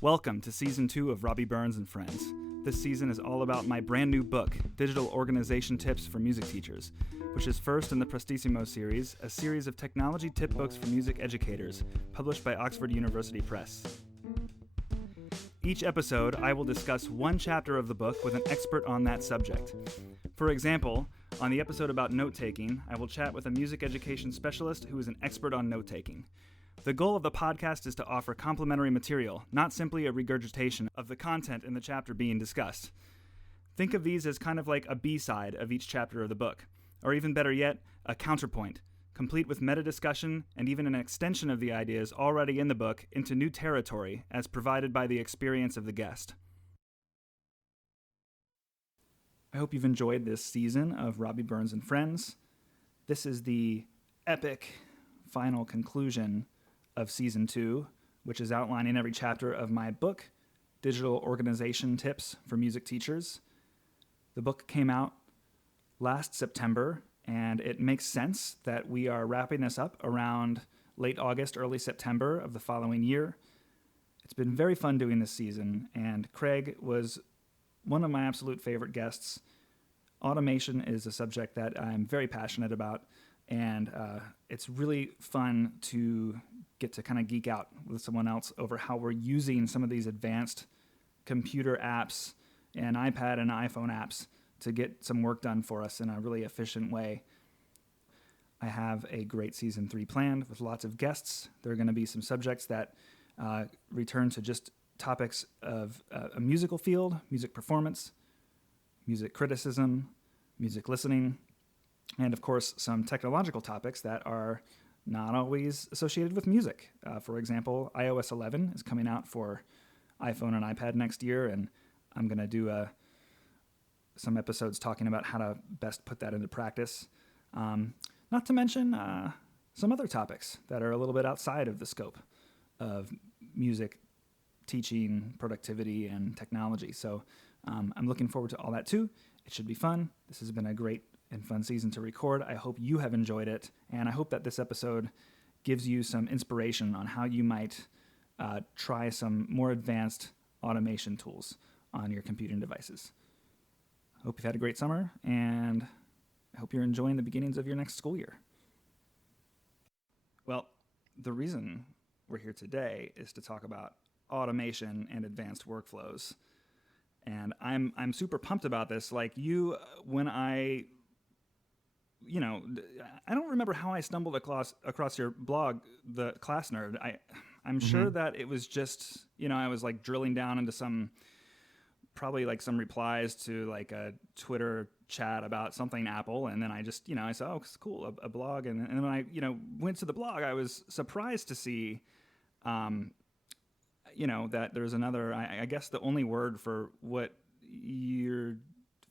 Welcome to Season 2 of Robby Burns and Friends. This season is all about my brand new book, Digital Organization Tips for Music Teachers, which is first in the Prestissimo series, a series of technology tip books for music educators, published by Oxford University Press. Each episode, I will discuss one chapter of the book with an expert on that subject. For example, on the episode about note-taking, I will chat with a music education specialist who is an expert on note-taking. The goal of the podcast is to offer complementary material, not simply a regurgitation of the content in the chapter being discussed. Think of these as kind of like a B-side of each chapter of the book, or even better yet, a counterpoint, complete with meta-discussion and even an extension of the ideas already in the book into new territory as provided by the experience of the guest. I hope you've enjoyed this season of Robby Burns and Friends. This is the epic final conclusion of Season 2, which is outlined in every chapter of my book, Digital Organization Tips for Music Teachers. The book came out last September, and it makes sense that we are wrapping this up around late August, early September of the following year. It's been very fun doing this season, and Craig was one of my absolute favorite guests. Automation is a subject that I'm very passionate about, and it's really fun to get to kind of geek out with someone else over how we're using some of these advanced computer apps and iPad and iPhone apps to get some work done for us in a really efficient way. I have a great Season 3 planned with lots of guests. There are going to be some subjects that return to just topics of a musical field, music performance, music criticism, music listening, and of course some technological topics that are not always associated with music. For example, iOS 11 is coming out for iPhone and iPad next year, and I'm going to do some episodes talking about how to best put that into practice. Not to mention some other topics that are a little bit outside of the scope of music teaching, productivity, and technology. So I'm looking forward to all that too. It should be fun. This has been a great and fun season to record. I hope you have enjoyed it, and I hope that this episode gives you some inspiration on how you might try some more advanced automation tools on your computing devices. I hope you've had a great summer, and I hope you're enjoying the beginnings of your next school year. Well, the reason we're here today is to talk about automation and advanced workflows. And I'm super pumped about this. Like you, when I don't remember how I stumbled across your blog, The Class Nerd. I'm sure that it was just, I was like drilling down into some replies to like a Twitter chat about something Apple. And then I just, I said, oh, it's cool, a blog. And when I, went to the blog, I was surprised to see, that there's another, I guess the only word for what your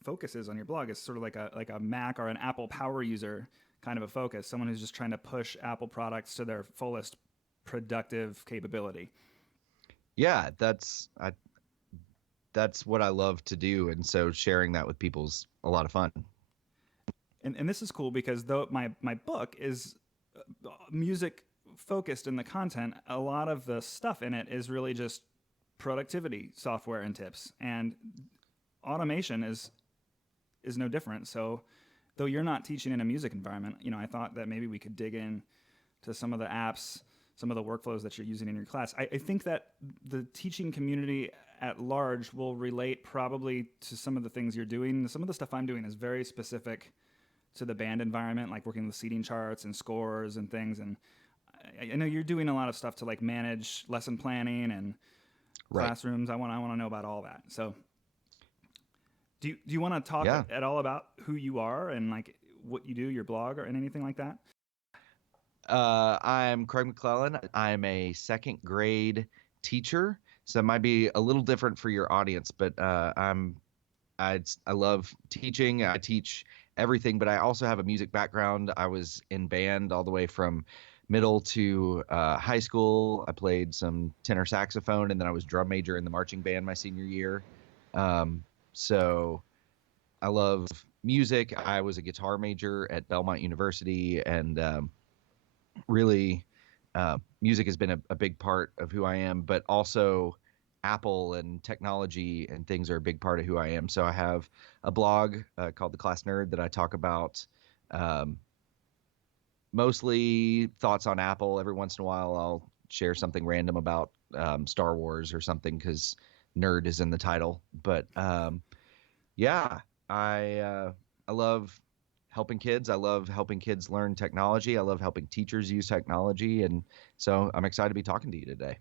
focus is on your blog is sort of like a Mac or an Apple power user kind of a focus, someone who's just trying to push Apple products to their fullest productive capability. Yeah, that's what I love to do, and so sharing that with people's a lot of fun. And this is cool because though my book is music focused in the content, a lot of the stuff in it is really just productivity software and tips, and automation is no different. So though you're not teaching in a music environment, I thought that maybe we could dig in to some of the apps, some of the workflows that you're using in your class. I think that the teaching community at large will relate probably to some of the things you're doing. Some of the stuff I'm doing is very specific to the band environment, like working with seating charts and scores and things. And I know you're doing a lot of stuff to like manage lesson planning and classrooms. I want to know about all that. So do you want to talk at all about who you are and like what you do, your blog, or anything like that? I'm Craig McClellan. I'm a second grade teacher, so it might be a little different for your audience, but I love teaching. I teach everything, but I also have a music background. I was in band all the way from middle to high school. I played some tenor saxophone, and then I was drum major in the marching band my senior year. So I love music. I was a guitar major at Belmont University, and really music has been a big part of who I am, but also Apple and technology and things are a big part of who I am. So I have a blog called The Class Nerd that I talk about mostly thoughts on Apple. Every once in a while, I'll share something random about Star Wars or something because nerd is in the title. But yeah, I love helping kids. I love helping kids learn technology. I love helping teachers use technology. And so I'm excited to be talking to you today.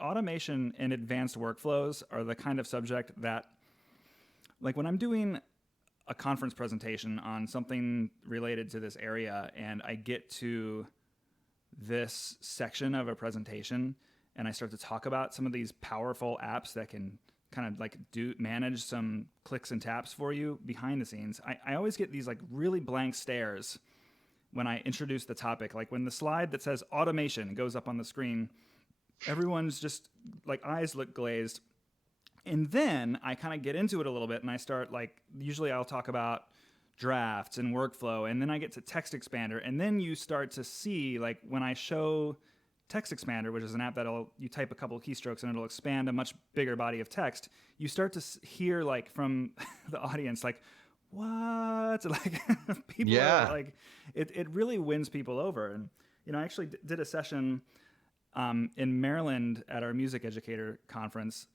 Automation and advanced workflows are the kind of subject that, like when I'm doing a conference presentation on something related to this area and I get to this section of a presentation and I start to talk about some of these powerful apps that can kind of like manage some clicks and taps for you behind the scenes, I always get these like really blank stares when I introduce the topic. Like when the slide that says automation goes up on the screen, everyone's just like eyes look glazed. And then I kind of get into it a little bit and I start like, usually I'll talk about drafts and workflow, and then I get to Text Expander, and then you start to see like when I show Text Expander, which is an app that'll you type a couple of keystrokes and it'll expand a much bigger body of text, you start to hear like from the audience like, what? Like people are like, it really wins people over. And you know, I actually did a session in Maryland at our music educator conference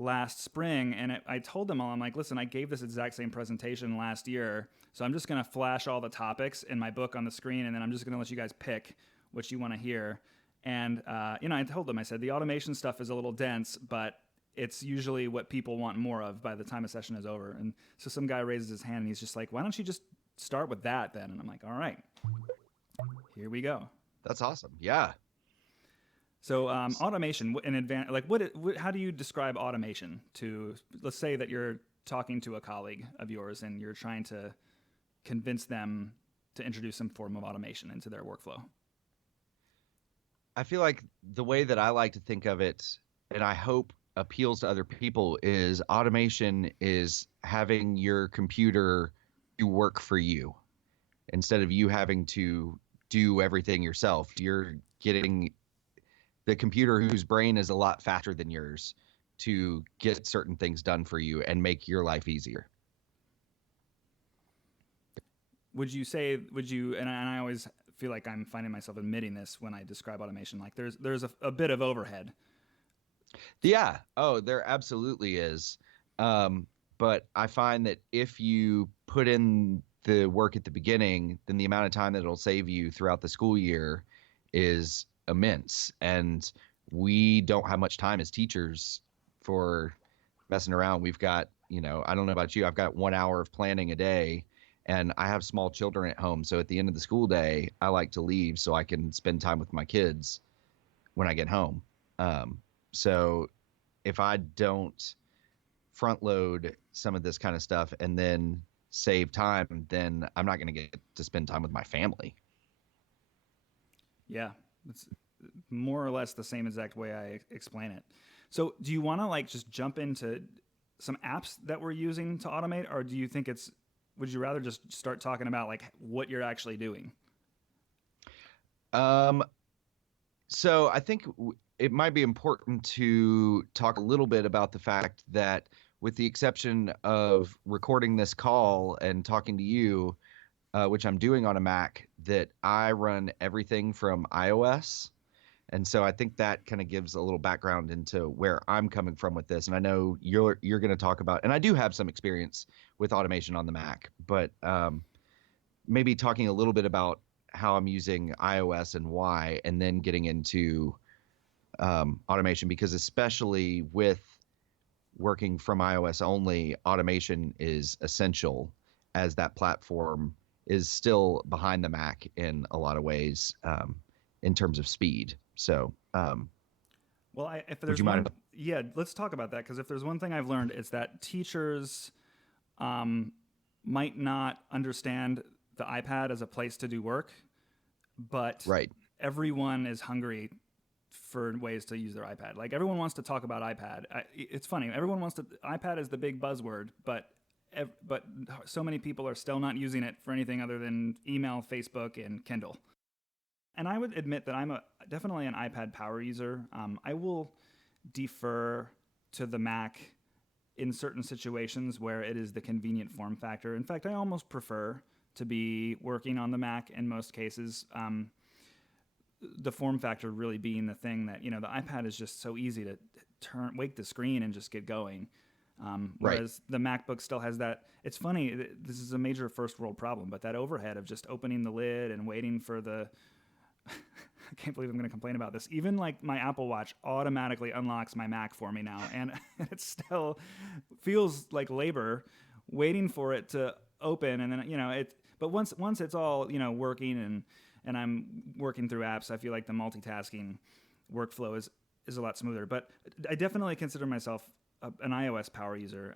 last spring, and I told them all, I'm like, listen, I gave this exact same presentation last year, so I'm just going to flash all the topics in my book on the screen, and then I'm just going to let you guys pick what you want to hear. And you know, I told them, I said, the automation stuff is a little dense, but it's usually what people want more of by the time a session is over. And so some guy raises his hand, and he's just like, why don't you just start with that then? And I'm like, all right, here we go. That's awesome. Yeah. So automation in advance, like how do you describe automation to, let's say that you're talking to a colleague of yours and you're trying to convince them to introduce some form of automation into their workflow? I feel like the way that I like to think of it, and I hope appeals to other people, is automation is having your computer do work for you instead of you having to do everything yourself. You're getting the computer whose brain is a lot faster than yours to get certain things done for you and make your life easier. Would you, and I always feel like I'm finding myself admitting this when I describe automation, like there's a bit of overhead. Yeah. Oh, there absolutely is. But I find that if you put in the work at the beginning, then the amount of time that it'll save you throughout the school year is immense. And we don't have much time as teachers for messing around. We've got, you know, I don't know about you, I've got 1 hour of planning a day, and I have small children at home. So at the end of the school day, I like to leave so I can spend time with my kids when I get home. So if I don't front load some of this kind of stuff and then save time, then I'm not going to get to spend time with my family. Yeah, it's more or less the same exact way I explain it. So do you want to like just jump into some apps that we're using to automate, or do you think would you rather just start talking about like what you're actually doing? So I think it might be important to talk a little bit about the fact that, with the exception of recording this call and talking to you, which I'm doing on a Mac, that I run everything from iOS. And so I think that kind of gives a little background into where I'm coming from with this. And I know you're going to talk about, and I do have some experience with automation on the Mac, but maybe talking a little bit about how I'm using iOS and why, and then getting into automation, because especially with working from iOS only, automation is essential, as that platform is still behind the Mac in a lot of ways in terms of speed. So, well, if there's yeah, let's talk about that, because if there's one thing I've learned, it's that teachers might not understand the iPad as a place to do work, but everyone is hungry for ways to use their iPad. Like everyone wants to talk about iPad. It's funny. Everyone wants to. iPad is the big buzzword, but so many people are still not using it for anything other than email, Facebook, and Kindle. And I would admit that I'm definitely an iPad power user. I will defer to the Mac in certain situations where it is the convenient form factor. In fact, I almost prefer to be working on the Mac in most cases. The form factor really being the thing that, the iPad is just so easy to wake the screen and just get going. Whereas the MacBook still has that. It's funny, this is a major first world problem, but that overhead of just opening the lid and waiting for the, I can't believe I'm going to complain about this. Even like my Apple Watch automatically unlocks my Mac for me now. And it still feels like labor waiting for it to open. And then, but once it's all, working and I'm working through apps, I feel like the multitasking workflow is a lot smoother. But I definitely consider myself an iOS power user.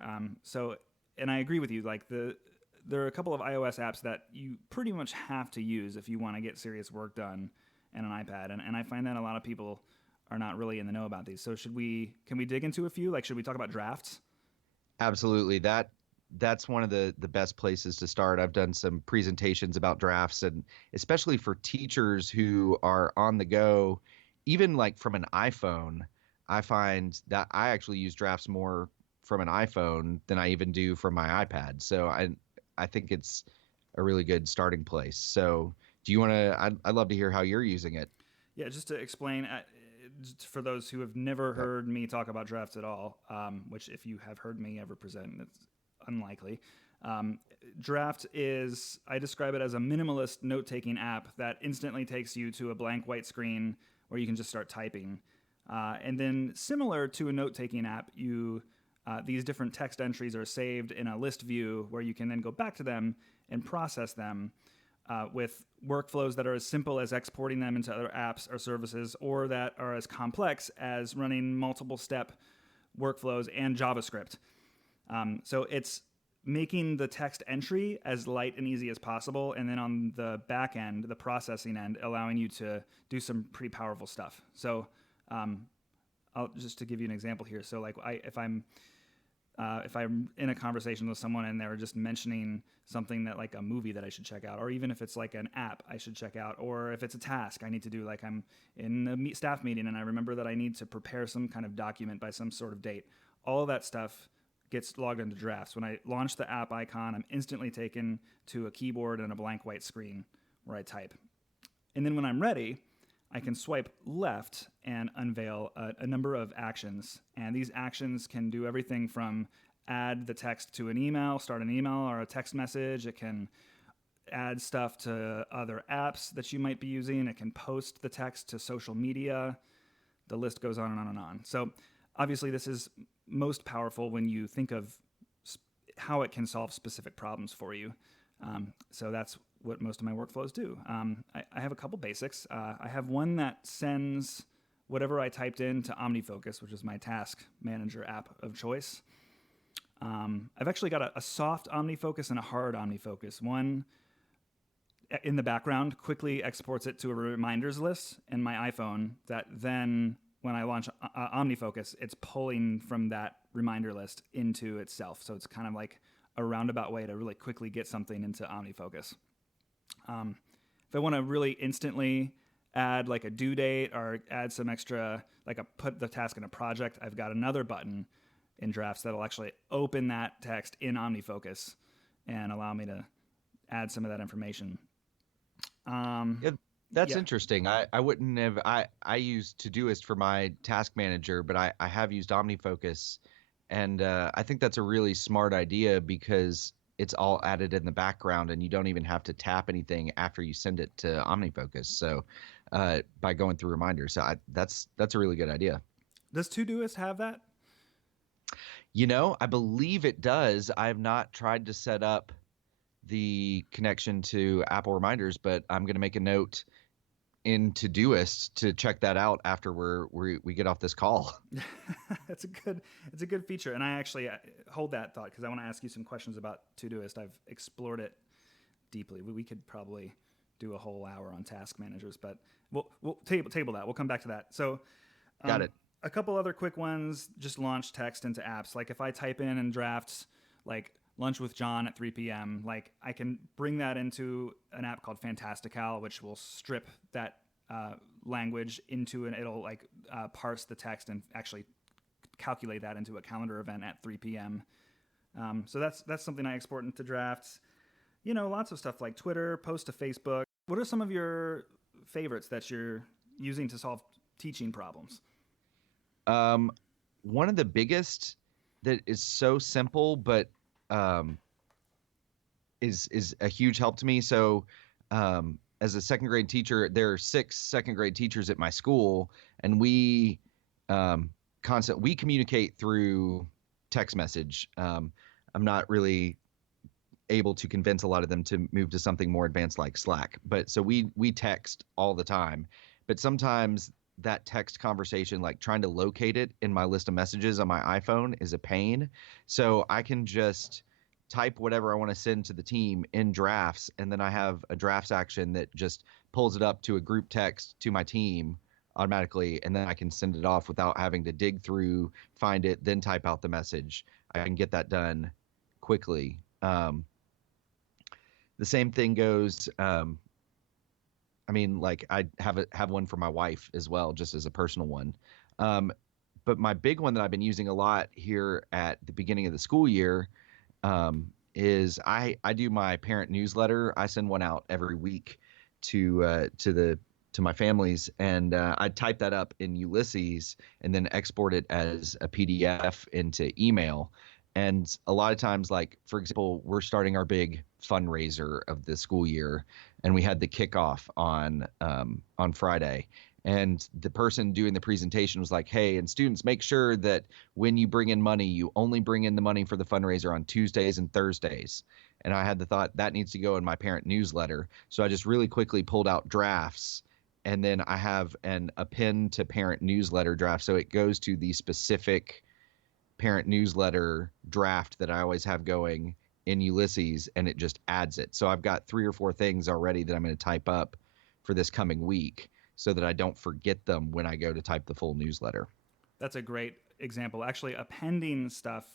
And I agree with you. Like there are a couple of iOS apps that you pretty much have to use if you want to get serious work done in an iPad. And I find that a lot of people are not really in the know about these. So can we dig into a few? Like, should we talk about drafts? Absolutely. That's one of the best places to start. I've done some presentations about drafts, and especially for teachers who are on the go, even like from an iPhone, I find that I actually use drafts more from an iPhone than I even do from my iPad. So I think it's a really good starting place. So do you want to, I'd love to hear how you're using it. Yeah, just to explain, for those who have never heard me talk about drafts at all, which if you have heard me ever present, it's unlikely. Draft is, I describe it as a minimalist note-taking app that instantly takes you to a blank white screen where you can just start typing. And then similar to a note-taking app, these different text entries are saved in a list view where you can then go back to them and process them with workflows that are as simple as exporting them into other apps or services, or that are as complex as running multiple step workflows and JavaScript. So it's making the text entry as light and easy as possible, and then on the back end, the processing end, allowing you to do some pretty powerful stuff. So I'll just to give you an example here. So like if I'm in a conversation with someone and they're just mentioning something that like a movie that I should check out, or even if it's like an app I should check out, or if it's a task I need to do, like I'm in a staff meeting and I remember that I need to prepare some kind of document by some sort of date, all of that stuff gets logged into drafts. When I launch the app icon, I'm instantly taken to a keyboard and a blank white screen where I type. And then when I'm ready, I can swipe left and unveil a number of actions. And these actions can do everything from add the text to an email, start an email or a text message. It can add stuff to other apps that you might be using. It can post the text to social media. The list goes on and on and on. So obviously this is most powerful when you think of how it can solve specific problems for you. So that's what most of my workflows do. I have a couple basics. I have one that sends whatever I typed in to OmniFocus, which is my task manager app of choice. I've actually got a soft OmniFocus and a hard OmniFocus. One in the background quickly exports it to a reminders list in my iPhone that then when I launch OmniFocus, it's pulling from that reminder list into itself. So it's kind of like a roundabout way to really quickly get something into OmniFocus. If I want to really instantly add like a due date or add some extra, like put the task in a project, I've got another button in drafts that'll actually open that text in OmniFocus and allow me to add some of that information. That's interesting. I wouldn't have, I use Todoist for my task manager, but I have used OmniFocus, and I think that's a really smart idea because it's all added in the background and you don't even have to tap anything after you send it to OmniFocus. So by going through reminders, so that's a really good idea. Does Todoist have that? I believe it does. I have not tried to set up the connection to Apple Reminders, but I'm going to make a note in Todoist to check that out after we get off this call. It's a good feature, and I actually hold that thought because I want to ask you some questions about Todoist. I've explored it deeply. We could probably do a whole hour on task managers, but we'll table that. We'll come back to that. So, got it. A couple other quick ones. Just launch text into apps. Like if I type in drafts, like lunch with John at 3 p.m., like I can bring that into an app called Fantastical, which will strip that language into it'll parse the text and actually calculate that into a calendar event at 3 p.m. So that's something I export into drafts. Lots of stuff like Twitter, post to Facebook. What are some of your favorites that you're using to solve teaching problems? One of the biggest that is so simple, but is a huge help to me. So as a second grade teacher, there are 6 second grade teachers at my school, and we communicate through text message. I'm not really able to convince a lot of them to move to something more advanced like Slack. But so we text all the time. But sometimes that text conversation, like trying to locate it in my list of messages on my iPhone, is a pain. So I can just type whatever I want to send to the team in drafts, and then I have a drafts action that just pulls it up to a group text to my team automatically, and then I can send it off without having to dig through, find it, then type out the message. I can get that done quickly. The same thing goes. Like I have one for my wife as well, just as a personal one. But my big one that I've been using a lot here at the beginning of the school year is I do my parent newsletter. I send one out every week to my families, and I type that up in Ulysses and then export it as a PDF into email. And a lot of times, like, for example, we're starting our big fundraiser of the school year, and we had the kickoff on Friday. And the person doing the presentation was like, hey, and students, make sure that when you bring in money, you only bring in the money for the fundraiser on Tuesdays and Thursdays. And I had the thought that needs to go in my parent newsletter. So I just really quickly pulled out drafts, and then I have an append to parent newsletter draft. So it goes to the specific parent newsletter draft that I always have going in Ulysses, and it just adds it. So I've got 3 or 4 things already that I'm going to type up for this coming week so that I don't forget them when I go to type the full newsletter. That's a great example. Actually, appending stuff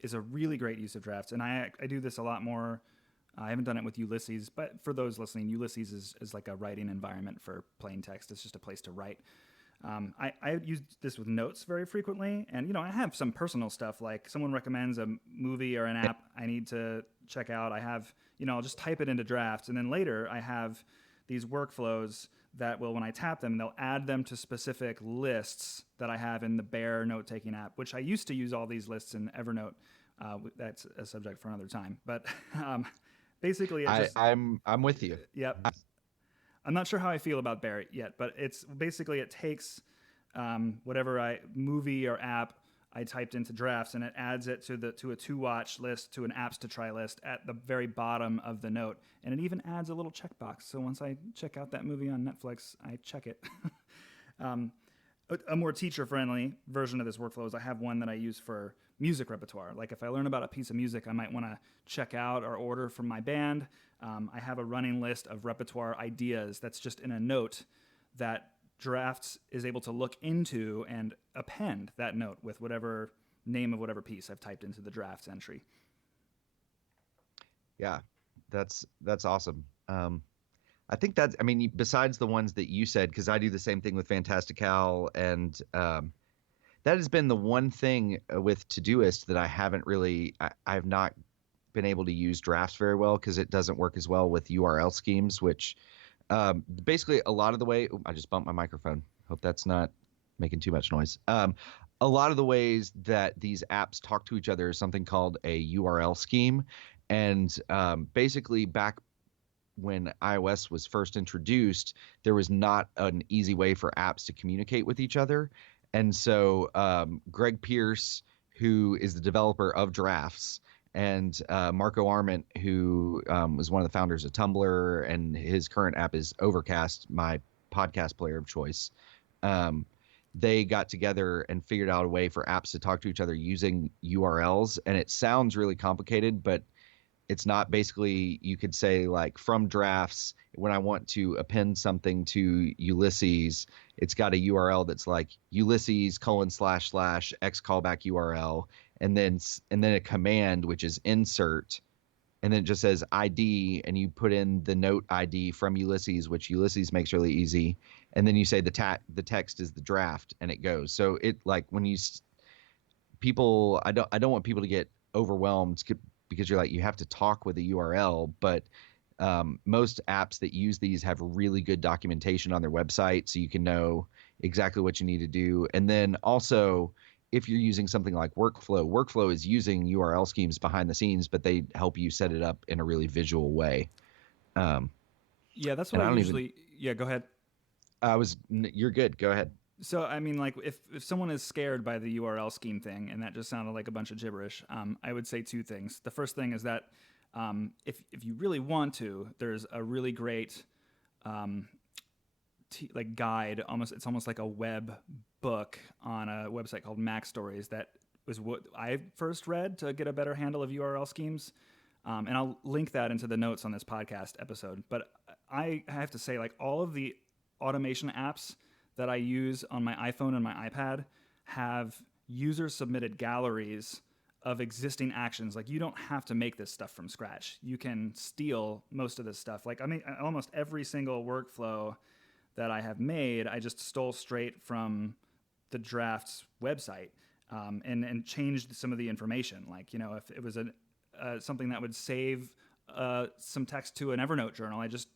is a really great use of drafts, and I do this a lot more. I haven't done it with Ulysses, but for those listening, Ulysses is like a writing environment for plain text. It's just a place to write. I use this with notes very frequently, and I have some personal stuff, like someone recommends a movie or an app I need to check out. I have, I'll just type it into drafts, and then later I have these workflows that will, when I tap them, they'll add them to specific lists that I have in the Bear note-taking app, which I used to use all these lists in Evernote. That's a subject for another time, but basically, I'm with you. Yep. I'm not sure how I feel about Bear yet, but it's basically it takes whatever movie or app I typed into drafts, and it adds it to a to-watch list, to an apps to try list at the very bottom of the note, and it even adds a little checkbox. So once I check out that movie on Netflix, I check it. A more teacher-friendly version of this workflow is I have one that I use for music repertoire. Like if I learn about a piece of music I might want to check out or order from my band, I have a running list of repertoire ideas that's just in a note that Drafts is able to look into and append that note with whatever name of whatever piece I've typed into the drafts entry. Yeah, that's awesome. I think besides the ones that you said, because I do the same thing with Fantastical, and that has been the one thing with Todoist that I haven't really, I have not been able to use drafts very well because it doesn't work as well with URL schemes, which basically a lot of the way, I just bumped my microphone. Hope that's not making too much noise. A lot of the ways that these apps talk to each other is something called a URL scheme. And basically back when iOS was first introduced, there was not an easy way for apps to communicate with each other. And so Greg Pierce, who is the developer of Drafts, and Marco Arment, who was one of the founders of Tumblr, and his current app is Overcast, my podcast player of choice. They got together and figured out a way for apps to talk to each other using URLs. And it sounds really complicated, but it's not. Basically, you could say, like, from Drafts, when I want to append something to Ulysses, it's got a URL that's like Ulysses : / X callback URL, and then a command which is insert, and then it just says ID, and you put in the note ID from Ulysses, which Ulysses makes really easy, and then you say the text is the draft, and it goes. So it, like, when you people, I don't want people to get overwhelmed because you're like, you have to talk with a URL, but most apps that use these have really good documentation on their website, so you can know exactly what you need to do. And then also, if you're using something like Workflow is using URL schemes behind the scenes, but they help you set it up in a really visual way. Yeah, that's what And I I don't even. usually. Yeah, go ahead. You're good. Go ahead. So, I mean, like, if someone is scared by the URL scheme thing, and that just sounded like a bunch of gibberish, I would say two things. The first thing is that if you really want to, there's a really great like guide. It's almost like a web book on a website called MacStories. That was what I first read to get a better handle of URL schemes. And I'll link that into the notes on this podcast episode. But I have to say, like, all of the automation apps that I use on my iPhone and my iPad have user submitted galleries of existing actions. Like, you don't have to make this stuff from scratch. You can steal most of this stuff. Like, I mean, almost every single workflow that I have made, I just stole straight from the Drafts website, and changed some of the information. Like, you know, if it was something that would save some text to an Evernote journal, I just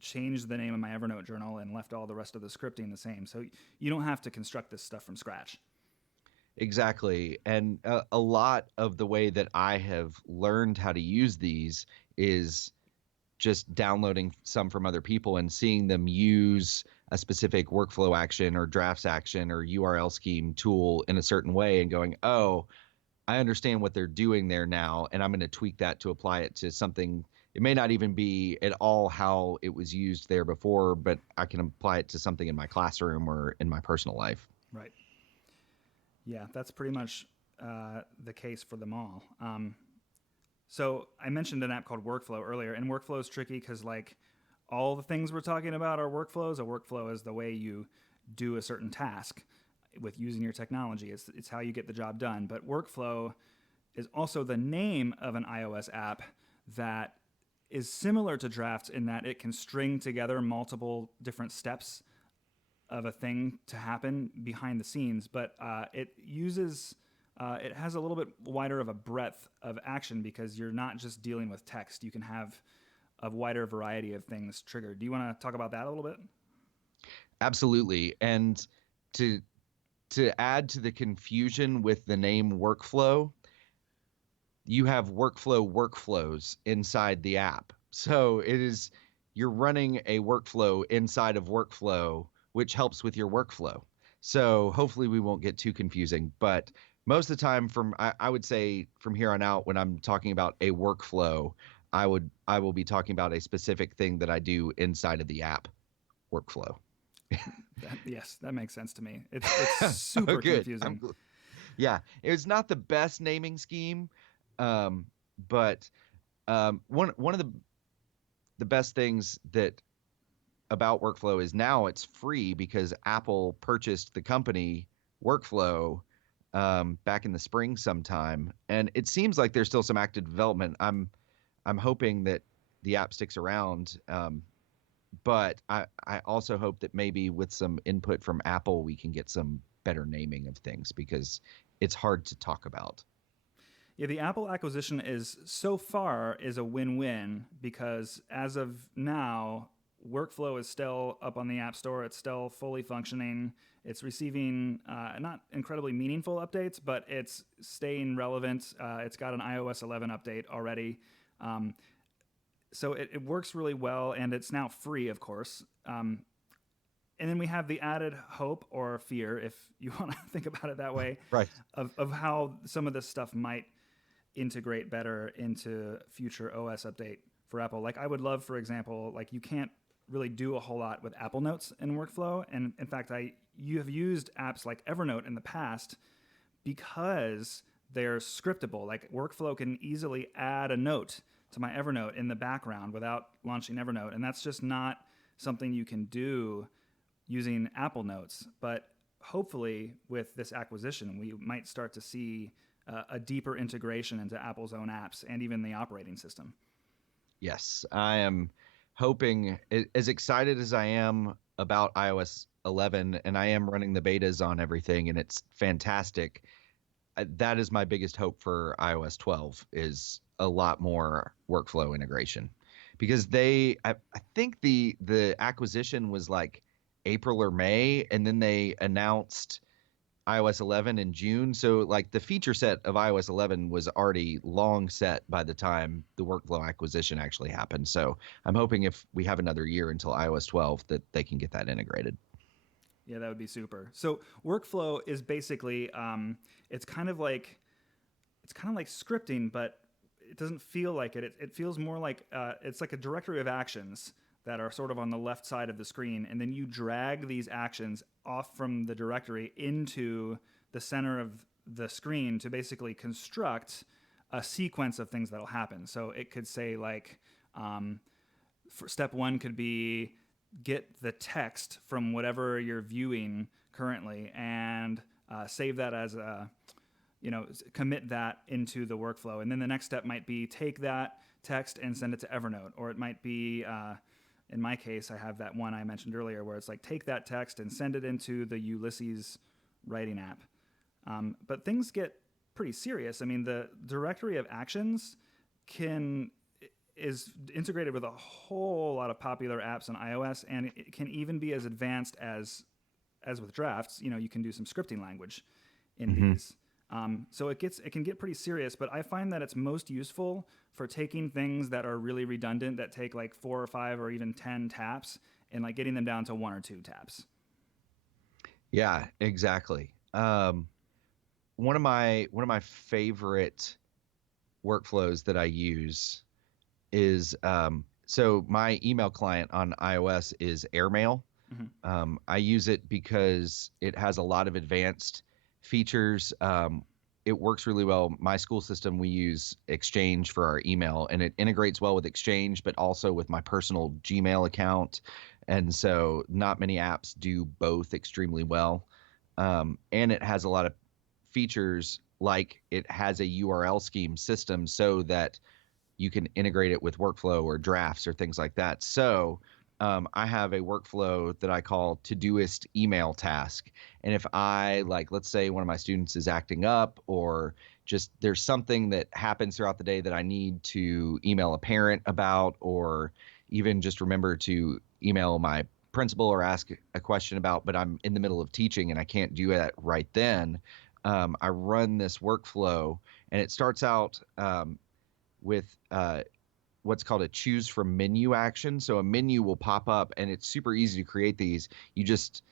changed the name of my Evernote journal and left all the rest of the scripting the same. So you don't have to construct this stuff from scratch. Exactly. And a lot of the way that I have learned how to use these is just downloading some from other people and seeing them use a specific workflow action or drafts action or URL scheme tool in a certain way and going, oh, I understand what they're doing there now, and I'm going to tweak that to apply it to something. It may not even be at all how it was used there before, but I can apply it to something in my classroom or in my personal life. Right. Yeah, that's pretty much the case for them all. So I mentioned an app called Workflow earlier, and Workflow is tricky because, like, all the things we're talking about are workflows. A workflow is the way you do a certain task with using your technology. It's how you get the job done. But Workflow is also the name of an iOS app that is similar to Drafts in that it can string together multiple different steps of a thing to happen behind the scenes, but it has a little bit wider of a breadth of action because you're not just dealing with text. You can have a wider variety of things triggered. Do you want to talk about that a little bit? Absolutely. And to add to the confusion with the name Workflow, you have workflows inside the app. So you're running a workflow inside of Workflow, which helps with your workflow. So hopefully we won't get too confusing, but most of the time I would say from here on out, when I'm talking about a workflow, I will be talking about a specific thing that I do inside of the app workflow. Yes, that makes sense to me. It's super confusing. Yeah, it's not the best naming scheme, but one of the best things that about Workflow is now it's free because Apple purchased the company Workflow back in the spring sometime, and it seems like there's still some active development. I'm hoping that the app sticks around, but I also hope that maybe with some input from Apple we can get some better naming of things because it's hard to talk about. Yeah, the Apple acquisition is a win-win because as of now, Workflow is still up on the App Store. It's still fully functioning. It's receiving not incredibly meaningful updates, but it's staying relevant. It's got an iOS 11 update already. So it works really well, and it's now free, of course. And then we have the added hope or fear, if you want to think about it that way, right, of how some of this stuff might integrate better into future OS update for Apple. Like, I would love, for example, like, you can't really do a whole lot with Apple Notes in Workflow. And in fact, you have used apps like Evernote in the past because they're scriptable. Like, Workflow can easily add a note to my Evernote in the background without launching Evernote. And that's just not something you can do using Apple Notes. But hopefully with this acquisition, we might start to see a deeper integration into Apple's own apps and even the operating system. Yes, I am hoping, as excited as I am about iOS 11, and I am running the betas on everything, and it's fantastic. that is my biggest hope for iOS 12 is a lot more workflow integration, because I think the acquisition was like April or May, and then they announced iOS 11 in June. So like the feature set of iOS 11 was already long set by the time the workflow acquisition actually happened. So I'm hoping if we have another year until iOS 12 that they can get that integrated. Yeah, that would be super. So workflow is basically it's kind of like scripting, but it doesn't feel like it. It feels more like it's like a directory of actions that are sort of on the left side of the screen, and then you drag these actions off from the directory into the center of the screen to basically construct a sequence of things that'll happen. So it could say like, for step one could be get the text from whatever you're viewing currently and save that as a, commit that into the workflow. And then the next step might be take that text and send it to Evernote, or it might be, in my case, I have that one I mentioned earlier where it's like take that text and send it into the Ulysses writing app. But things get pretty serious. I mean, the directory of actions is integrated with a whole lot of popular apps on iOS, and it can even be as advanced as with drafts. You can do some scripting language in these. So it can get pretty serious, but I find that it's most useful for taking things that are really redundant that take like 4 or 5 or even 10 taps and like getting them down to 1 or 2 taps. Yeah, exactly. One of my favorite workflows that I use is so my email client on iOS is Airmail. I use it because it has a lot of advanced features. It works really well. My school system, we use Exchange for our email, and it integrates well with Exchange, but also with my personal Gmail account. And so not many apps do both extremely well. And it has a lot of features, like it has a URL scheme system so that you can integrate it with workflow or drafts or things like that. So I have a workflow that I call Todoist email task. And if let's say one of my students is acting up, or just there's something that happens throughout the day that I need to email a parent about, or even just remember to email my principal or ask a question about, but I'm in the middle of teaching and I can't do that right then, I run this workflow, and it starts out with what's called a choose from menu action. So a menu will pop up, and it's super easy to create these. You just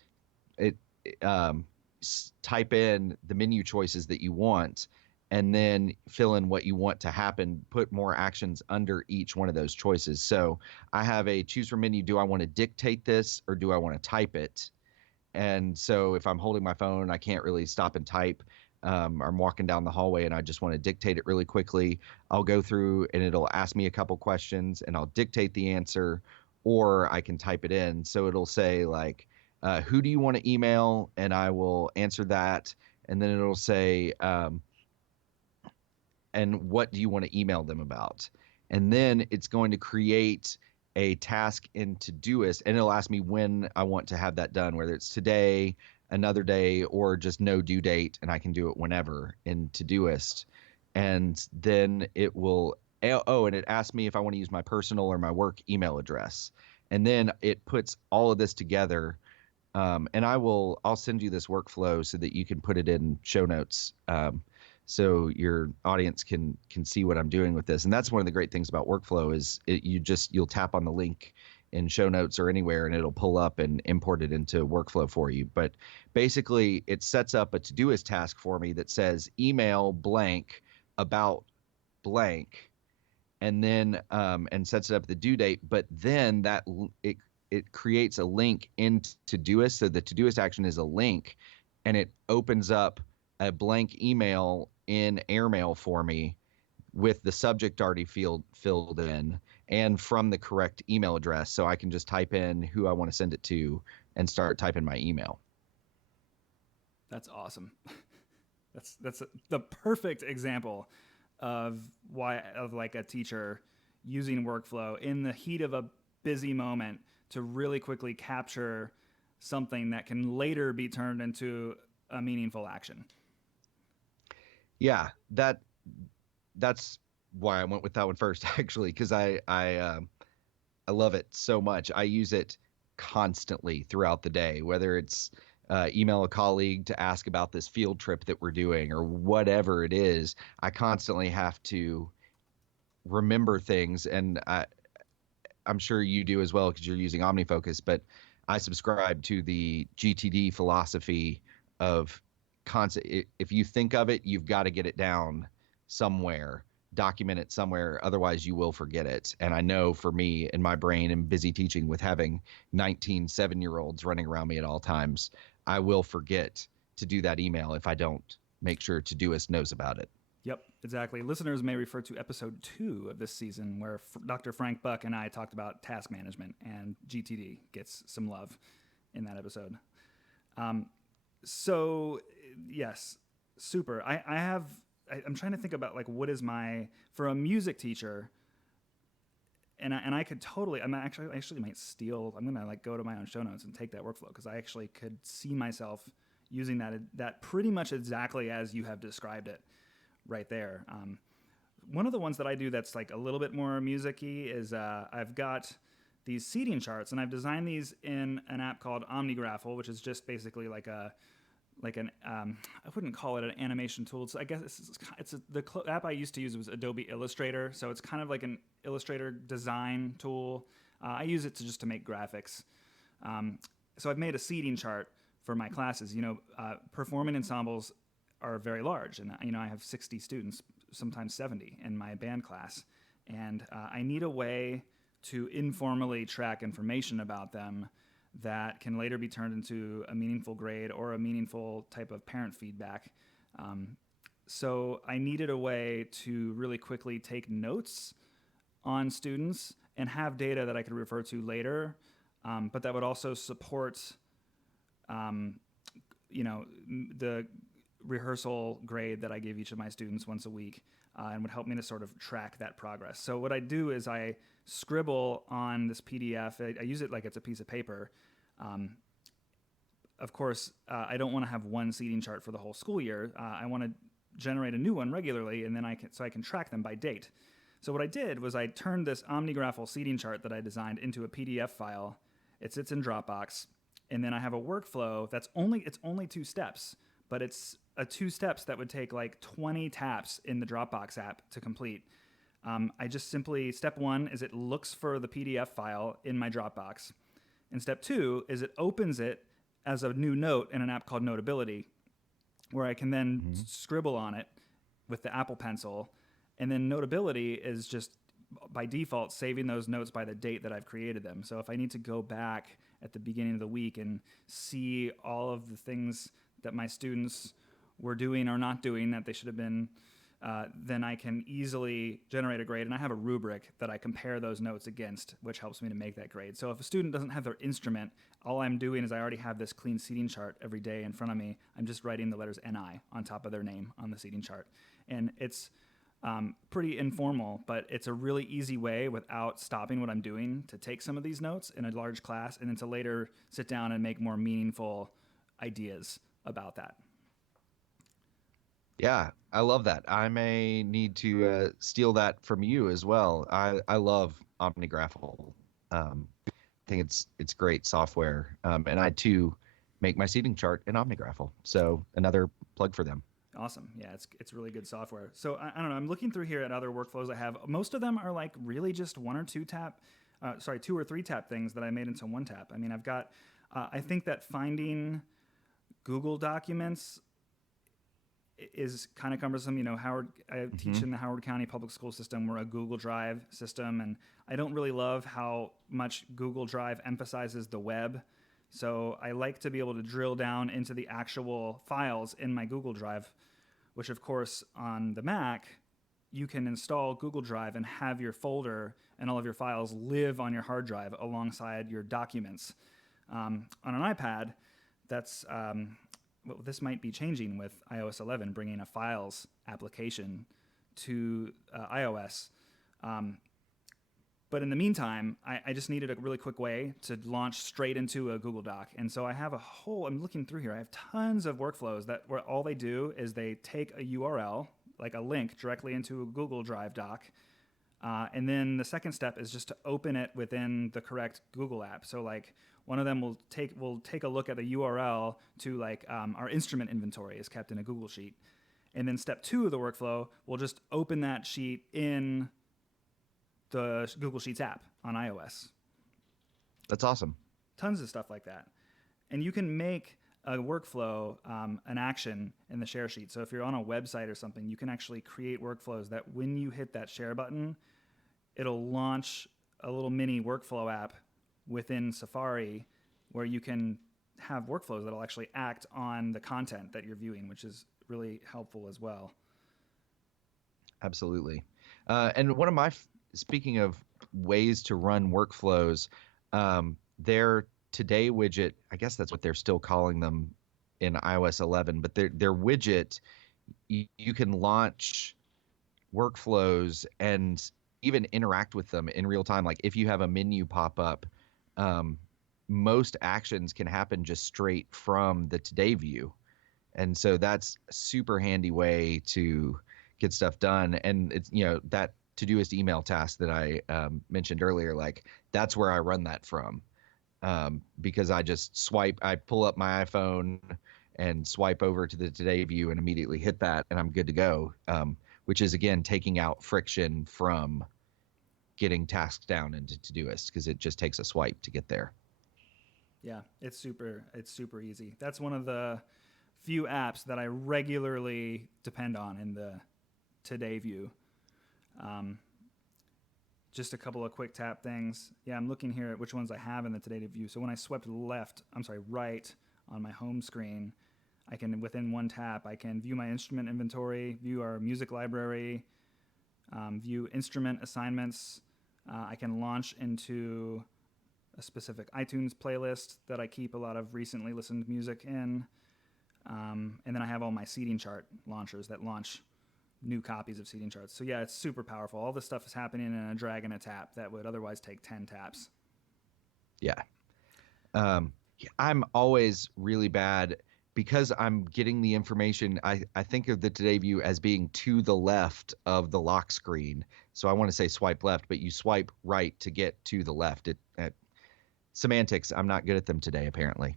type in the menu choices that you want, and then fill in what you want to happen, put more actions under each one of those choices. So I have a choose from menu. Do I want to dictate this, or do I want to type it? And so if I'm holding my phone, I can't really stop and type. I'm walking down the hallway and I just want to dictate it really quickly. I'll go through and it'll ask me a couple questions and I'll dictate the answer, or I can type it in. So it'll say like, who do you want to email? And I will answer that. And then it'll say, and what do you want to email them about? And then it's going to create a task in Todoist, and it'll ask me when I want to have that done, whether it's today, another day, or just no due date, and I can do it whenever in Todoist. And then it will, and it asks me if I want to use my personal or my work email address. And then it puts all of this together. And I'll send you this workflow so that you can put it in show notes. So your audience can see what I'm doing with this. And that's one of the great things about workflow is you'll tap on the link in show notes or anywhere, and it'll pull up and import it into workflow for you. But basically it sets up a Todoist task for me that says email blank about blank, and then and sets it up the due date. But then it creates a link in Todoist. So the Todoist action is a link, and it opens up a blank email in Airmail for me with the subject already filled in and from the correct email address. So I can just type in who I want to send it to and start typing my email. That's awesome. That's the perfect example of like a teacher using workflow in the heat of a busy moment to really quickly capture something that can later be turned into a meaningful action. Yeah, that's why I went with that one first, actually, because I love it so much. I use it constantly throughout the day, whether it's email a colleague to ask about this field trip that we're doing or whatever it is. I constantly have to remember things, and I'm sure you do as well because you're using OmniFocus, but I subscribe to the GTD philosophy of concept. If you think of it, you've got to get it down somewhere, document it somewhere. Otherwise, you will forget it. And I know for me in my brain and busy teaching with having 19 7-year-olds running around me at all times, I will forget to do that email if I don't make sure Todoist knows about it. Yep, exactly. Listeners may refer to episode 2 of this season where Dr. Frank Buck and I talked about task management, and GTD gets some love in that episode. So, yes, super. I'm trying to think about like what is for a music teacher, and I could totally, actually might steal, I'm going to like go to my own show notes and take that workflow because I actually could see myself using that pretty much exactly as you have described it right there. One of the ones that I do that's like a little bit more music-y is I've got these seating charts, and I've designed these in an app called OmniGraphic, which is just basically I wouldn't call it an animation tool. So I guess the app I used to use was Adobe Illustrator, so it's kind of like an Illustrator design tool. I use it to make graphics. So I've made a seating chart for my classes. Performing ensembles are very large, and I have 60 students, sometimes 70 in my band class, and I need a way to informally track information about them that can later be turned into a meaningful grade or a meaningful type of parent feedback. So I needed a way to really quickly take notes on students and have data that I could refer to later, but that would also support the rehearsal grade that I give each of my students once a week, and would help me to sort of track that progress. So what I do is I scribble on this PDF. I use it like it's a piece of paper. Of course, I don't want to have one seating chart for the whole school year. I want to generate a new one regularly, and then I can track them by date. So what I did was I turned this OmniGraphic seating chart that I designed into a PDF file. It sits in Dropbox, and then I have a workflow it's only 2 steps, but it's 2 steps that would take like 20 taps in the Dropbox app to complete. I just simply, step 1 is it looks for the PDF file in my Dropbox. And step 2 is it opens it as a new note in an app called Notability, where I can then scribble on it with the Apple Pencil. And then Notability is just by default saving those notes by the date that I've created them. So if I need to go back at the beginning of the week and see all of the things that my students were doing or not doing that they should have been, then I can easily generate a grade. And I have a rubric that I compare those notes against, which helps me to make that grade. So if a student doesn't have their instrument, all I'm doing is I already have this clean seating chart every day in front of me. I'm just writing the letters NI on top of their name on the seating chart. And it's pretty informal, but it's a really easy way without stopping what I'm doing to take some of these notes in a large class and then to later sit down and make more meaningful ideas about that. Yeah, I love that. I may need to steal that from you as well. I love OmniGraphic. I think it's great software, and I too make my seating chart in OmniGraphic. So another plug for them. Awesome. Yeah, it's really good software. So I don't know. I'm looking through here at other workflows I have. Most of them are like really just 1 or 2 2 or 3 tap things that I made into 1 tap. I mean, I've got. I think that finding Google Documents is kind of cumbersome. I teach in the Howard County Public School System. We're a Google Drive system, and I don't really love how much Google Drive emphasizes the web. So I like to be able to drill down into the actual files in my Google Drive, which of course on the Mac, you can install Google Drive and have your folder and all of your files live on your hard drive alongside your documents. On an iPad, this might be changing with iOS 11, bringing a files application to iOS. But But in the meantime, I just needed a really quick way to launch straight into a Google Doc. And so I have I'm looking through here, I have tons of workflows where all they do is they take a URL, like a link directly into a Google Drive doc. And then the second step is just to open it within the correct Google app. So like one of them will take a look at the URL to like our instrument inventory is kept in a Google Sheet. And then step 2 of the workflow will just open that sheet in the Google Sheets app on iOS. That's awesome. Tons of stuff like that. And you can make a workflow an action in the share sheet. So if you're on a website or something, you can actually create workflows that when you hit that share button, it'll launch a little mini workflow app within Safari where you can have workflows that'll actually act on the content that you're viewing, which is really helpful as well. Absolutely. And one of my, speaking of ways to run workflows, their Today widget, I guess that's what they're still calling them in iOS 11, but their widget, you can launch workflows and even interact with them in real time. Like if you have a menu pop up, most actions can happen just straight from the Today view. And so that's a super handy way to get stuff done. And it's, that Todoist email task that I mentioned earlier, like that's where I run that from. Because I pull up my iPhone and swipe over to the Today view and immediately hit that and I'm good to go. Which is again, taking out friction from getting tasks down into Todoist because it just takes a swipe to get there. Yeah, it's super easy. That's one of the few apps that I regularly depend on in the Today view. Just a couple of quick tap things. Yeah, I'm looking here at which ones I have in the Today view. So when I swipe right on my home screen, I can, within one tap, I can view my instrument inventory, view our music library, view instrument assignments. I can launch into a specific iTunes playlist that I keep a lot of recently listened music in. And then I have all my seating chart launchers that launch new copies of seating charts. So yeah, it's super powerful. All this stuff is happening in a drag and a tap that would otherwise take 10 taps. Yeah. I'm always really bad because I'm getting the information. I think of the Today view as being to the left of the lock screen. So I want to say swipe left, but you swipe right to get to the left. Semantics, I'm not good at them today, apparently.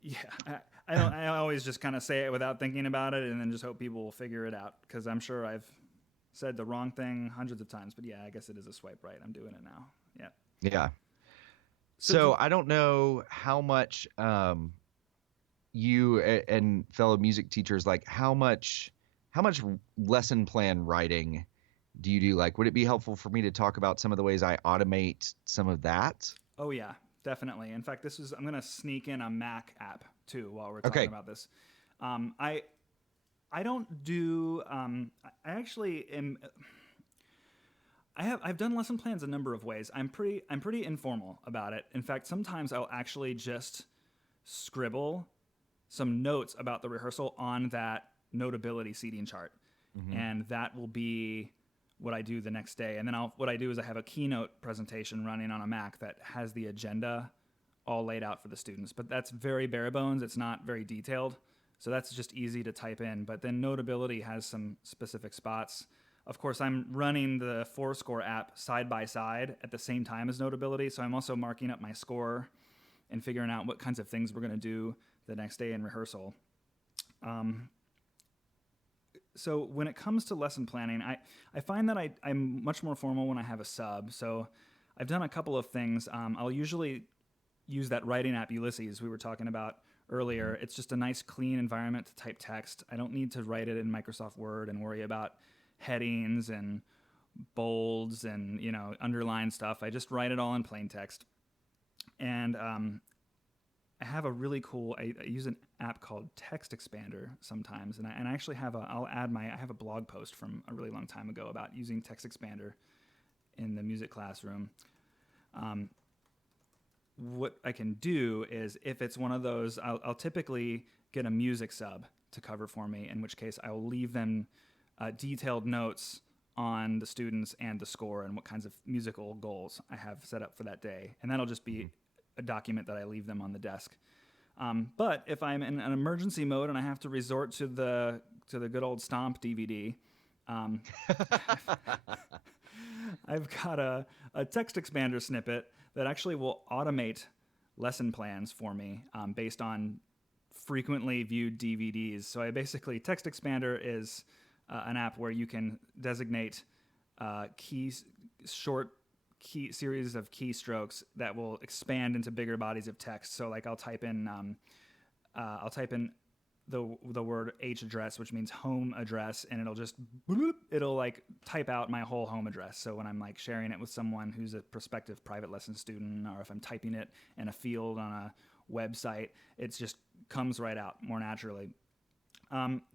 Yeah. I always just kind of say it without thinking about it and then just hope people will figure it out because I'm sure I've said the wrong thing hundreds of times. But yeah, I guess it is a swipe right. I'm doing it now. Yeah. Yeah. So I don't know how much you and fellow music teachers, like how much lesson plan writing do you do? Like, would it be helpful for me to talk about some of the ways I automate some of that? Oh, yeah, definitely. In fact, I'm going to sneak in a Mac app too while we're talking about this. I don't do, I actually am, I've done lesson plans a number of ways. I'm pretty informal about it. In fact, sometimes I'll actually just scribble some notes about the rehearsal on that notability seating chart. Mm-hmm. And that will be what I do the next day. And then what I do is I have a keynote presentation running on a Mac that has the agenda all laid out for the students. But that's very bare bones. It's not very detailed. So that's just easy to type in. But then Notability has some specific spots. Of course, I'm running the Fourscore app side by side at the same time as Notability. So I'm also marking up my score and figuring out what kinds of things we're going to do the next day in rehearsal. So when it comes to lesson planning, I find that I'm much more formal when I have a sub. So I've done a couple of things. I'll usually use that writing app Ulysses we were talking about earlier. It's just a nice, clean environment to type text. I don't need to write it in Microsoft Word and worry about headings and bolds and underline stuff. I just write it all in plain text. And I have a really cool, I use an app called Text Expander sometimes, and I actually have I have a blog post from a really long time ago about using Text Expander in the music classroom. What I can do is, if it's one of those, I'll typically get a music sub to cover for me, in which case I will leave them detailed notes on the students and the score and what kinds of musical goals I have set up for that day. And that'll just be a document that I leave them on the desk. But if I'm in an emergency mode and I have to resort to the good old Stomp DVD, I've got a text expander snippet that actually will automate lesson plans for me based on frequently viewed DVDs. So Text Expander is an app where you can designate short series of keystrokes that will expand into bigger bodies of text. So like I'll type in the word H address, which means home address, and it'll like type out my whole home address. So when I'm like sharing it with someone who's a prospective private lesson student, or if I'm typing it in a field on a website, it just comes right out more naturally.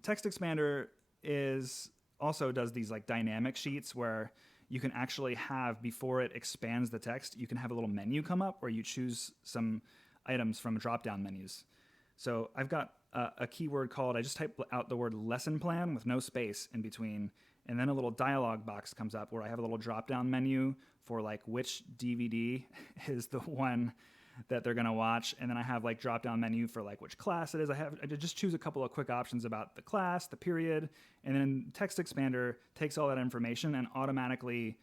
Text Expander does these like dynamic sheets where you can actually have, before it expands the text, you can have a little menu come up where you choose some items from drop-down menus. So I've got a keyword called, I just type out the word lesson plan with no space in between, and then a little dialog box comes up where I have a little drop-down menu for like which DVD is the one that they're going to watch, and then I have like drop-down menu for like which class it is. I just choose a couple of quick options about the class, the period, and then Text Expander takes all that information and automatically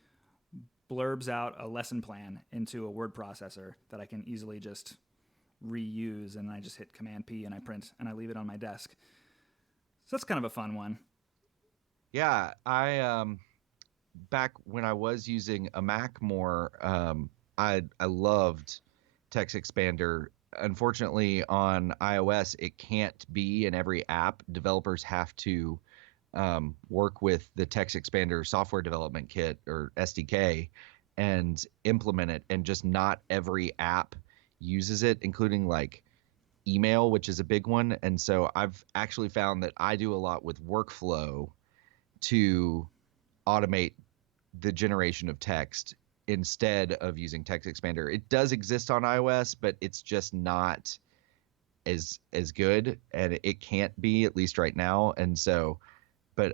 blurbs out a lesson plan into a word processor that I can easily just reuse, and I just hit Command P and I print and I leave it on my desk. So that's kind of a fun one. Yeah, I back when I was using a Mac more, I loved Text Expander. Unfortunately, on iOS, it can't be in every app. Developers have to work with the Text Expander software development kit, or SDK, and implement it. And just not every app uses it, including like email, which is a big one. And so I've actually found that I do a lot with workflow to automate the generation of text instead of using Text Expander. It does exist on iOS, but it's just not as good, and it can't be, at least right now. And so, but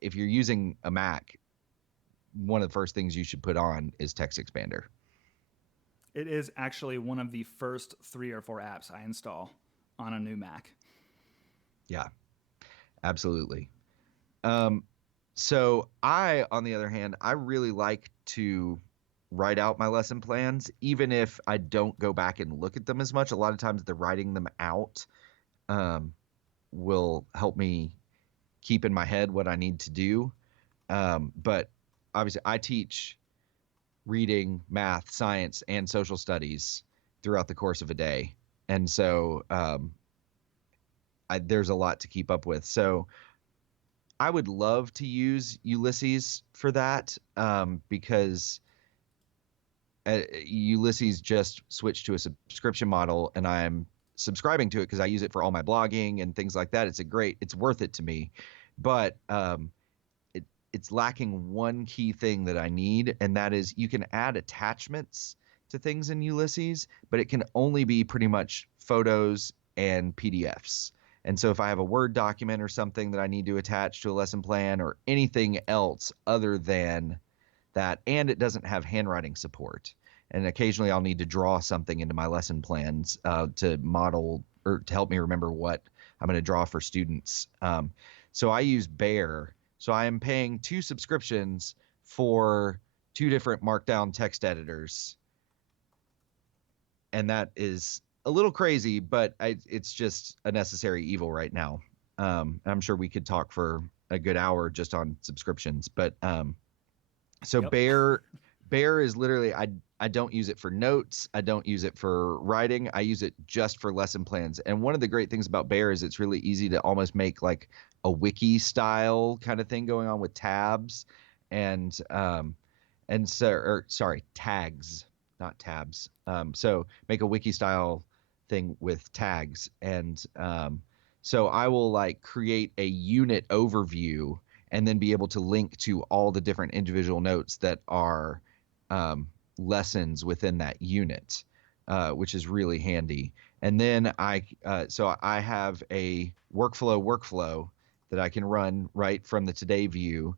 if you're using a Mac, one of the first things you should put on is Text Expander. It is actually one of the first 3 or 4 apps I install on a new Mac. Yeah, absolutely. So on the other hand, I really like to write out my lesson plans, even if I don't go back and look at them as much. A lot of times the writing them out will help me keep in my head what I need to do. But obviously I teach reading, math, science, and social studies throughout the course of a day. And so there's a lot to keep up with. So I would love to use Ulysses for that because Ulysses just switched to a subscription model, and I'm subscribing to it because I use it for all my blogging and things like that. It's worth it to me. But it's lacking one key thing that I need, and that is you can add attachments to things in Ulysses, but it can only be pretty much photos and PDFs. And so if I have a Word document or something that I need to attach to a lesson plan or anything else other than that, and it doesn't have handwriting support, and occasionally I'll need to draw something into my lesson plans to model or to help me remember what I'm going to draw for students. So I use Bear. So I am paying 2 subscriptions for 2 different Markdown text editors. And that is a little crazy, but it's just a necessary evil right now. I'm sure we could talk for a good hour just on subscriptions. But so yep. Bear is literally, I don't use it for notes. I don't use it for writing. I use it just for lesson plans. And one of the great things about Bear is it's really easy to almost make like a wiki style kind of thing going on with tabs tags, not tabs. So make a wiki style thing with tags. And so I will like create a unit overview and then be able to link to all the different individual notes that are lessons within that unit, which is really handy. And then I have a workflow that I can run right from the Today view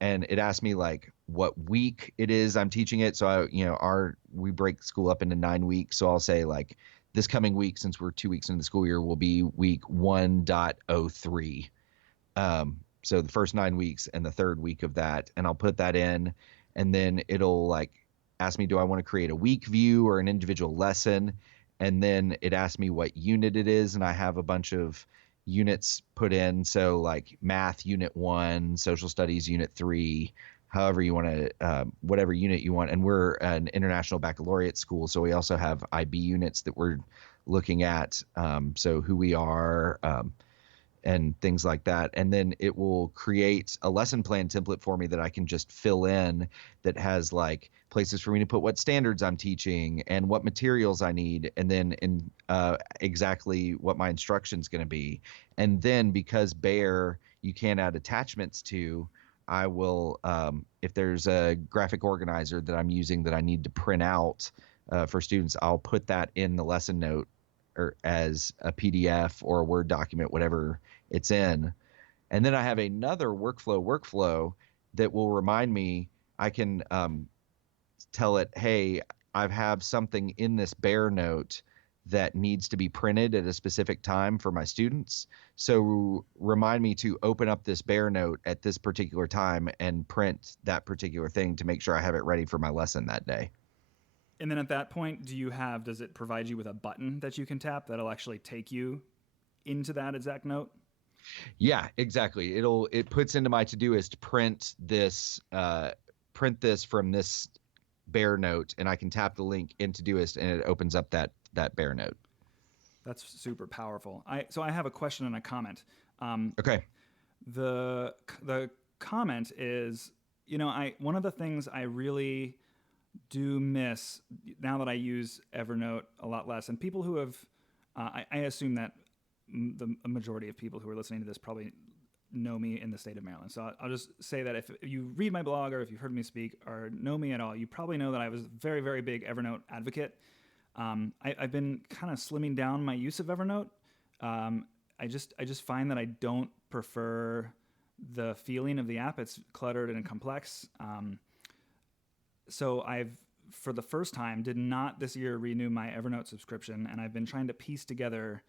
and it asks me like what week it is I'm teaching it. So we break school up into 9 weeks. So I'll say like this coming week, since we're 2 weeks into the school year, will be week 1.03. So the first 9 weeks and the third week of that, and I'll put that in, and then it'll like ask me, do I want to create a week view or an individual lesson? And then it asks me what unit it is, and I have a bunch of units put in. So like math unit 1, social studies unit 3, however you want to, whatever unit you want. And we're an international baccalaureate school, so we also have IB units that we're looking at. So who we are, and things like that. And then it will create a lesson plan template for me that I can just fill in, that has like places for me to put what standards I'm teaching and what materials I need, and then exactly what my instruction's going to be. And then because Bear you can add attachments to, I will, if there's a graphic organizer that I'm using that I need to print out for students, I'll put that in the lesson note or as a PDF or a Word document, whatever it's in. And then I have another workflow that will remind me. I can tell it, hey, I have something in this Bear note that needs to be printed at a specific time for my students. So remind me to open up this Bear note at this particular time and print that particular thing to make sure I have it ready for my lesson that day. And then at that point, does it provide you with a button that you can tap that'll actually take you into that exact note? Yeah, exactly. It puts into my Todoist print this from this Bear note, and I can tap the link in Todoist, and it opens up that Bear note. That's super powerful. So I have a question and a comment. Okay. The comment is, one of the things I really do miss now that I use Evernote a lot less, and people who have, I assume that the majority of people who are listening to this probably know me in the state of Maryland. So I'll just say that if you read my blog or if you've heard me speak or know me at all, you probably know that I was a very, very big Evernote advocate. I've been kind of slimming down my use of Evernote. I just find that I don't prefer the feeling of the app. It's cluttered and complex. So I've, for the first time, did not this year renew my Evernote subscription, and I've been trying to piece together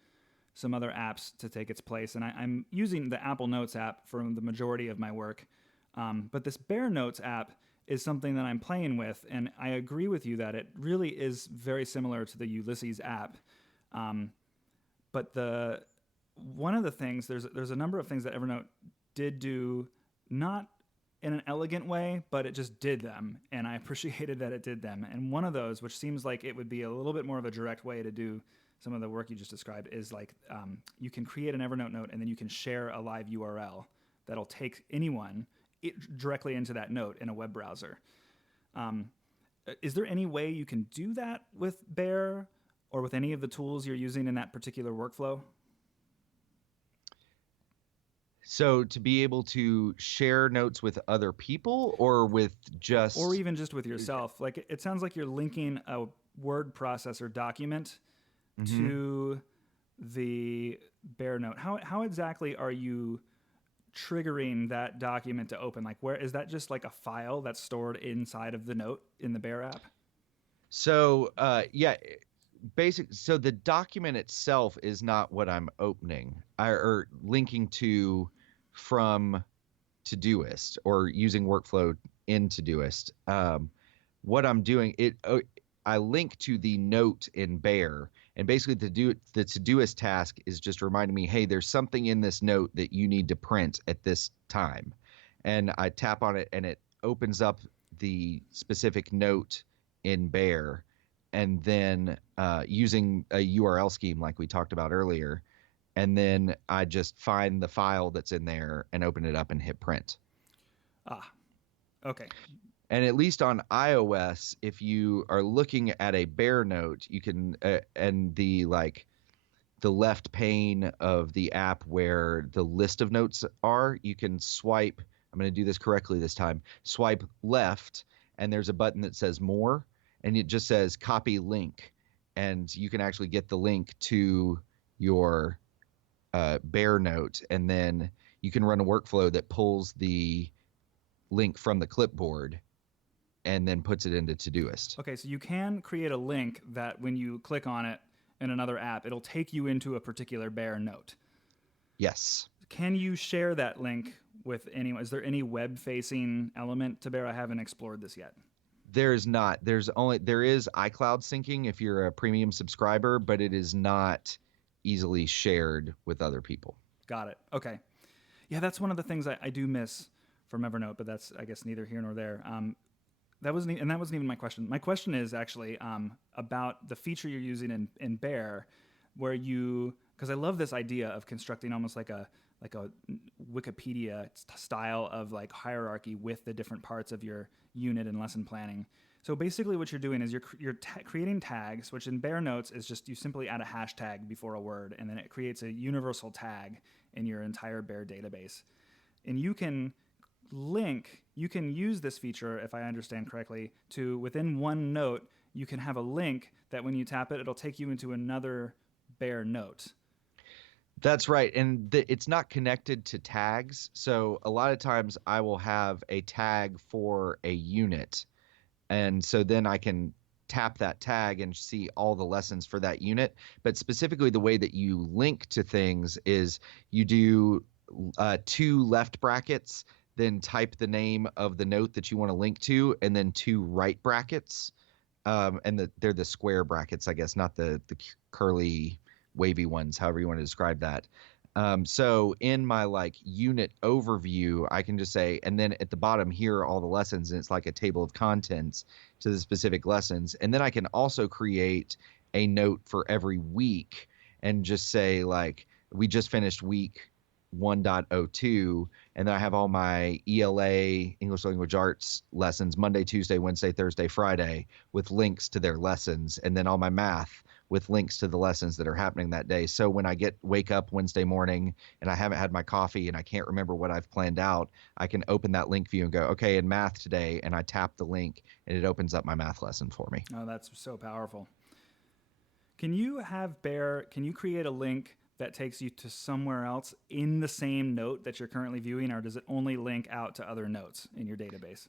some other apps to take its place. And I'm using the Apple Notes app for the majority of my work. But this Bear Notes app is something that I'm playing with, and I agree with you that it really is very similar to the Ulysses app. But one of the things, there's a number of things that Evernote did do, not in an elegant way, but it just did them, and I appreciated that it did them. And one of those, which seems like it would be a little bit more of a direct way to do some of the work you just described, is like you can create an Evernote note, and then you can share a live URL that'll take anyone directly into that note in a web browser. Is there any way you can do that with Bear or with any of the tools you're using in that particular workflow? So to be able to share notes with other people, or with just... Or even just with yourself. Like, it sounds like you're linking a word processor document to the Bear note. How exactly are you triggering that document to open? Like, where is that? Just like a file that's stored inside of the note in the Bear app? So so the document itself is not what I'm opening or linking to from Todoist or using workflow in Todoist. What I'm doing, I link to the note in Bear, and basically the Todoist task is just reminding me, hey, there's something in this note that you need to print at this time. And I tap on it, and it opens up the specific note in Bear, and then using a URL scheme like we talked about earlier, and then I just find the file that's in there and open it up and hit print. Okay. And at least on iOS, if you are looking at a Bear note, you can and the left pane of the app where the list of notes are, you can swipe. I'm going to do this correctly this time. Swipe left, and there's a button that says More, and it just says Copy Link, and you can actually get the link to your Bear note, and then you can run a workflow that pulls the link from the clipboard and then puts it into Todoist. Okay, so you can create a link that when you click on it in another app, it'll take you into a particular Bear note. Yes. Can you share that link with anyone? Is there any web-facing element to Bear? I haven't explored this yet. There is not. There is iCloud syncing if you're a premium subscriber, but it is not easily shared with other people. Got it. Okay. Yeah, that's one of the things I do miss from Evernote, but that's, I guess, neither here nor there. That wasn't even my question. My question is actually about the feature you're using in Bear, where because I love this idea of constructing almost like a Wikipedia style of like hierarchy with the different parts of your unit and lesson planning. So basically what you're doing is you're creating tags, which in Bear Notes is just you simply add a hashtag before a word, and then it creates a universal tag in your entire Bear database. And you can use this feature, if I understand correctly, to within one note, you can have a link that when you tap it, it'll take you into another Bear note. That's right. And it's not connected to tags. So a lot of times I will have a tag for a unit. And so then I can tap that tag and see all the lessons for that unit. But specifically the way that you link to things is you do 2 left brackets, then type the name of the note that you want to link to, and then 2 right brackets. And they're the square brackets, I guess, not the curly wavy ones, however you want to describe that. So in my like unit overview, I can just say, and then at the bottom here are all the lessons, and it's like a table of contents to the specific lessons. And then I can also create a note for every week and just say like, we just finished week 1.02, and then I have all my ELA, English Language Arts lessons, Monday, Tuesday, Wednesday, Thursday, Friday, with links to their lessons, and then all my math with links to the lessons that are happening that day. So when I wake up Wednesday morning and I haven't had my coffee and I can't remember what I've planned out, I can open that link view and go, okay, in math today, and I tap the link and it opens up my math lesson for me. Oh, that's so powerful. Can you create a link that takes you to somewhere else in the same note that you're currently viewing, or does it only link out to other notes in your database?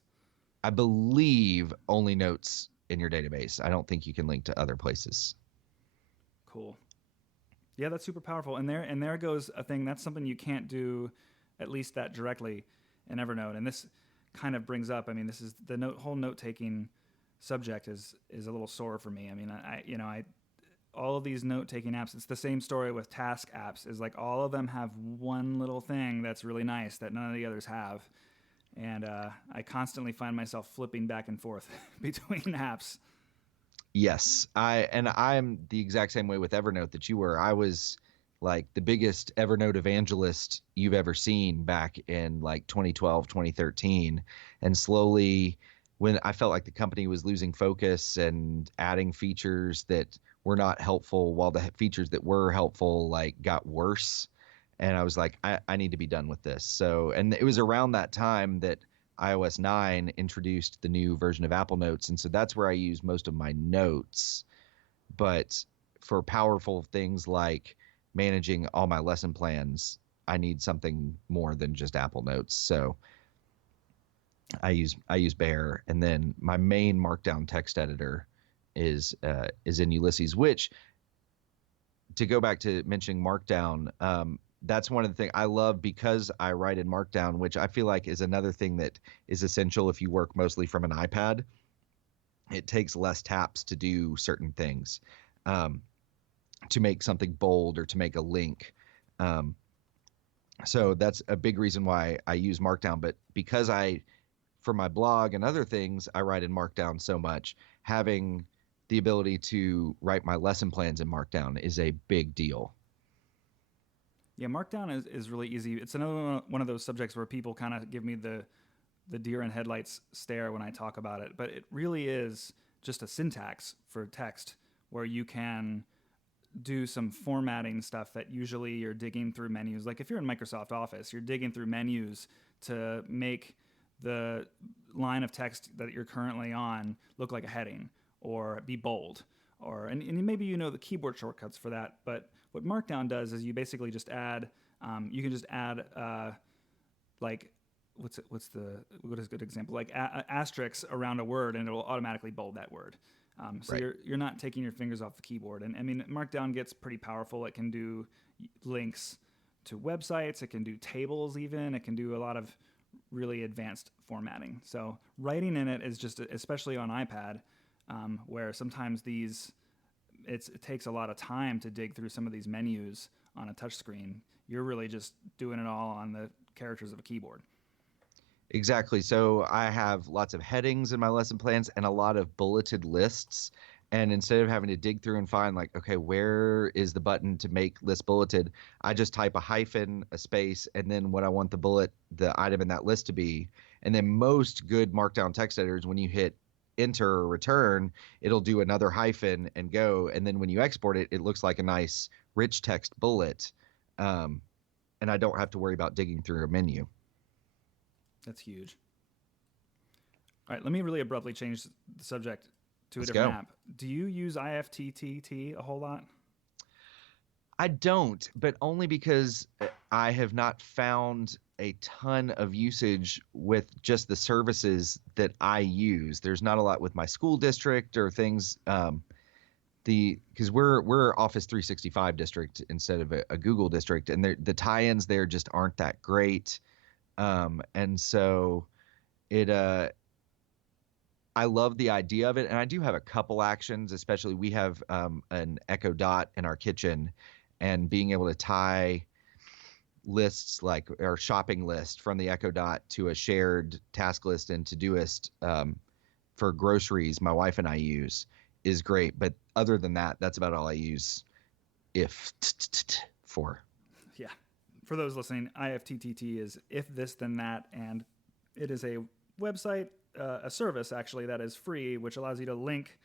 I believe only notes in your database. I don't think you can link to other places. Cool. Yeah, that's super powerful. And there goes a thing. That's something you can't do, at least that directly, in Evernote. And this kind of brings up. I mean, this is the whole note-taking subject is a little sore for me. I mean, I all of these note-taking apps. It's the same story with task apps. Is like all of them have one little thing that's really nice that none of the others have. And I constantly find myself flipping back and forth between apps. Yes, I'm the exact same way with Evernote that you were. I was like the biggest Evernote evangelist you've ever seen back in like 2012, 2013. And slowly, when I felt like the company was losing focus and adding features that were not helpful, while the features that were helpful like got worse. And I was like, I need to be done with this. So, and it was around that time that iOS 9 introduced the new version of Apple Notes. And so that's where I use most of my notes. But for powerful things like managing all my lesson plans, I need something more than just Apple Notes. So I use Bear, and then my main Markdown text editor is in Ulysses, which, to go back to mentioning Markdown, that's one of the things I love because I write in Markdown, which I feel like is another thing that is essential if you work mostly from an iPad. It takes less taps to do certain things, to make something bold or to make a link. So that's a big reason why I use Markdown. But because for my blog and other things, I write in Markdown so much, having the ability to write my lesson plans in Markdown is a big deal. Yeah, Markdown is really easy. It's another one of those subjects where people kind of give me the deer in headlights stare when I talk about it. But it really is just a syntax for text where you can do some formatting stuff that usually you're digging through menus. Like if you're in Microsoft Office, you're digging through menus to make the line of text that you're currently on look like a heading or be bold. And maybe you know the keyboard shortcuts for that, but what Markdown does is you basically just add, like what is a good example? Like asterisks around a word, and it will automatically bold that word. So Right. you're not taking your fingers off the keyboard. And I mean, Markdown gets pretty powerful. It can do links to websites. It can do tables even. It can do a lot of really advanced formatting. So writing in it is just, especially on iPad, where sometimes it takes a lot of time to dig through some of these menus on a touchscreen. You're really just doing it all on the characters of a keyboard. Exactly. So I have lots of headings in my lesson plans and a lot of bulleted lists. And instead of having to dig through and find like, okay, where is the button to make list bulleted? I just type a hyphen, a space, and then what I want the item in that list to be. And then most good Markdown text editors, when you hit enter or return, it'll do another hyphen and go. And then when you export it, it looks like a nice rich text bullet. And I don't have to worry about digging through a menu. That's huge. All right, let me really abruptly change the subject to Let's a different go. app. Do you use IFTTT a whole lot? I don't, but only because I have not found a ton of usage with just the services that I use. There's not a lot with my school district or things. Because we're Office 365 district instead of a Google district, and the tie-ins there just aren't that great. And so it I love the idea of it, and I do have a couple actions. Especially we have an Echo Dot in our kitchen, and being able to tie lists like our shopping list from the Echo Dot to a shared task list and Todoist for groceries my wife and I use is great. But other than that, that's about all I use for. Yeah. For those listening, IFTTT is if this then that, and it is a website, a service actually that is free, which allows you to link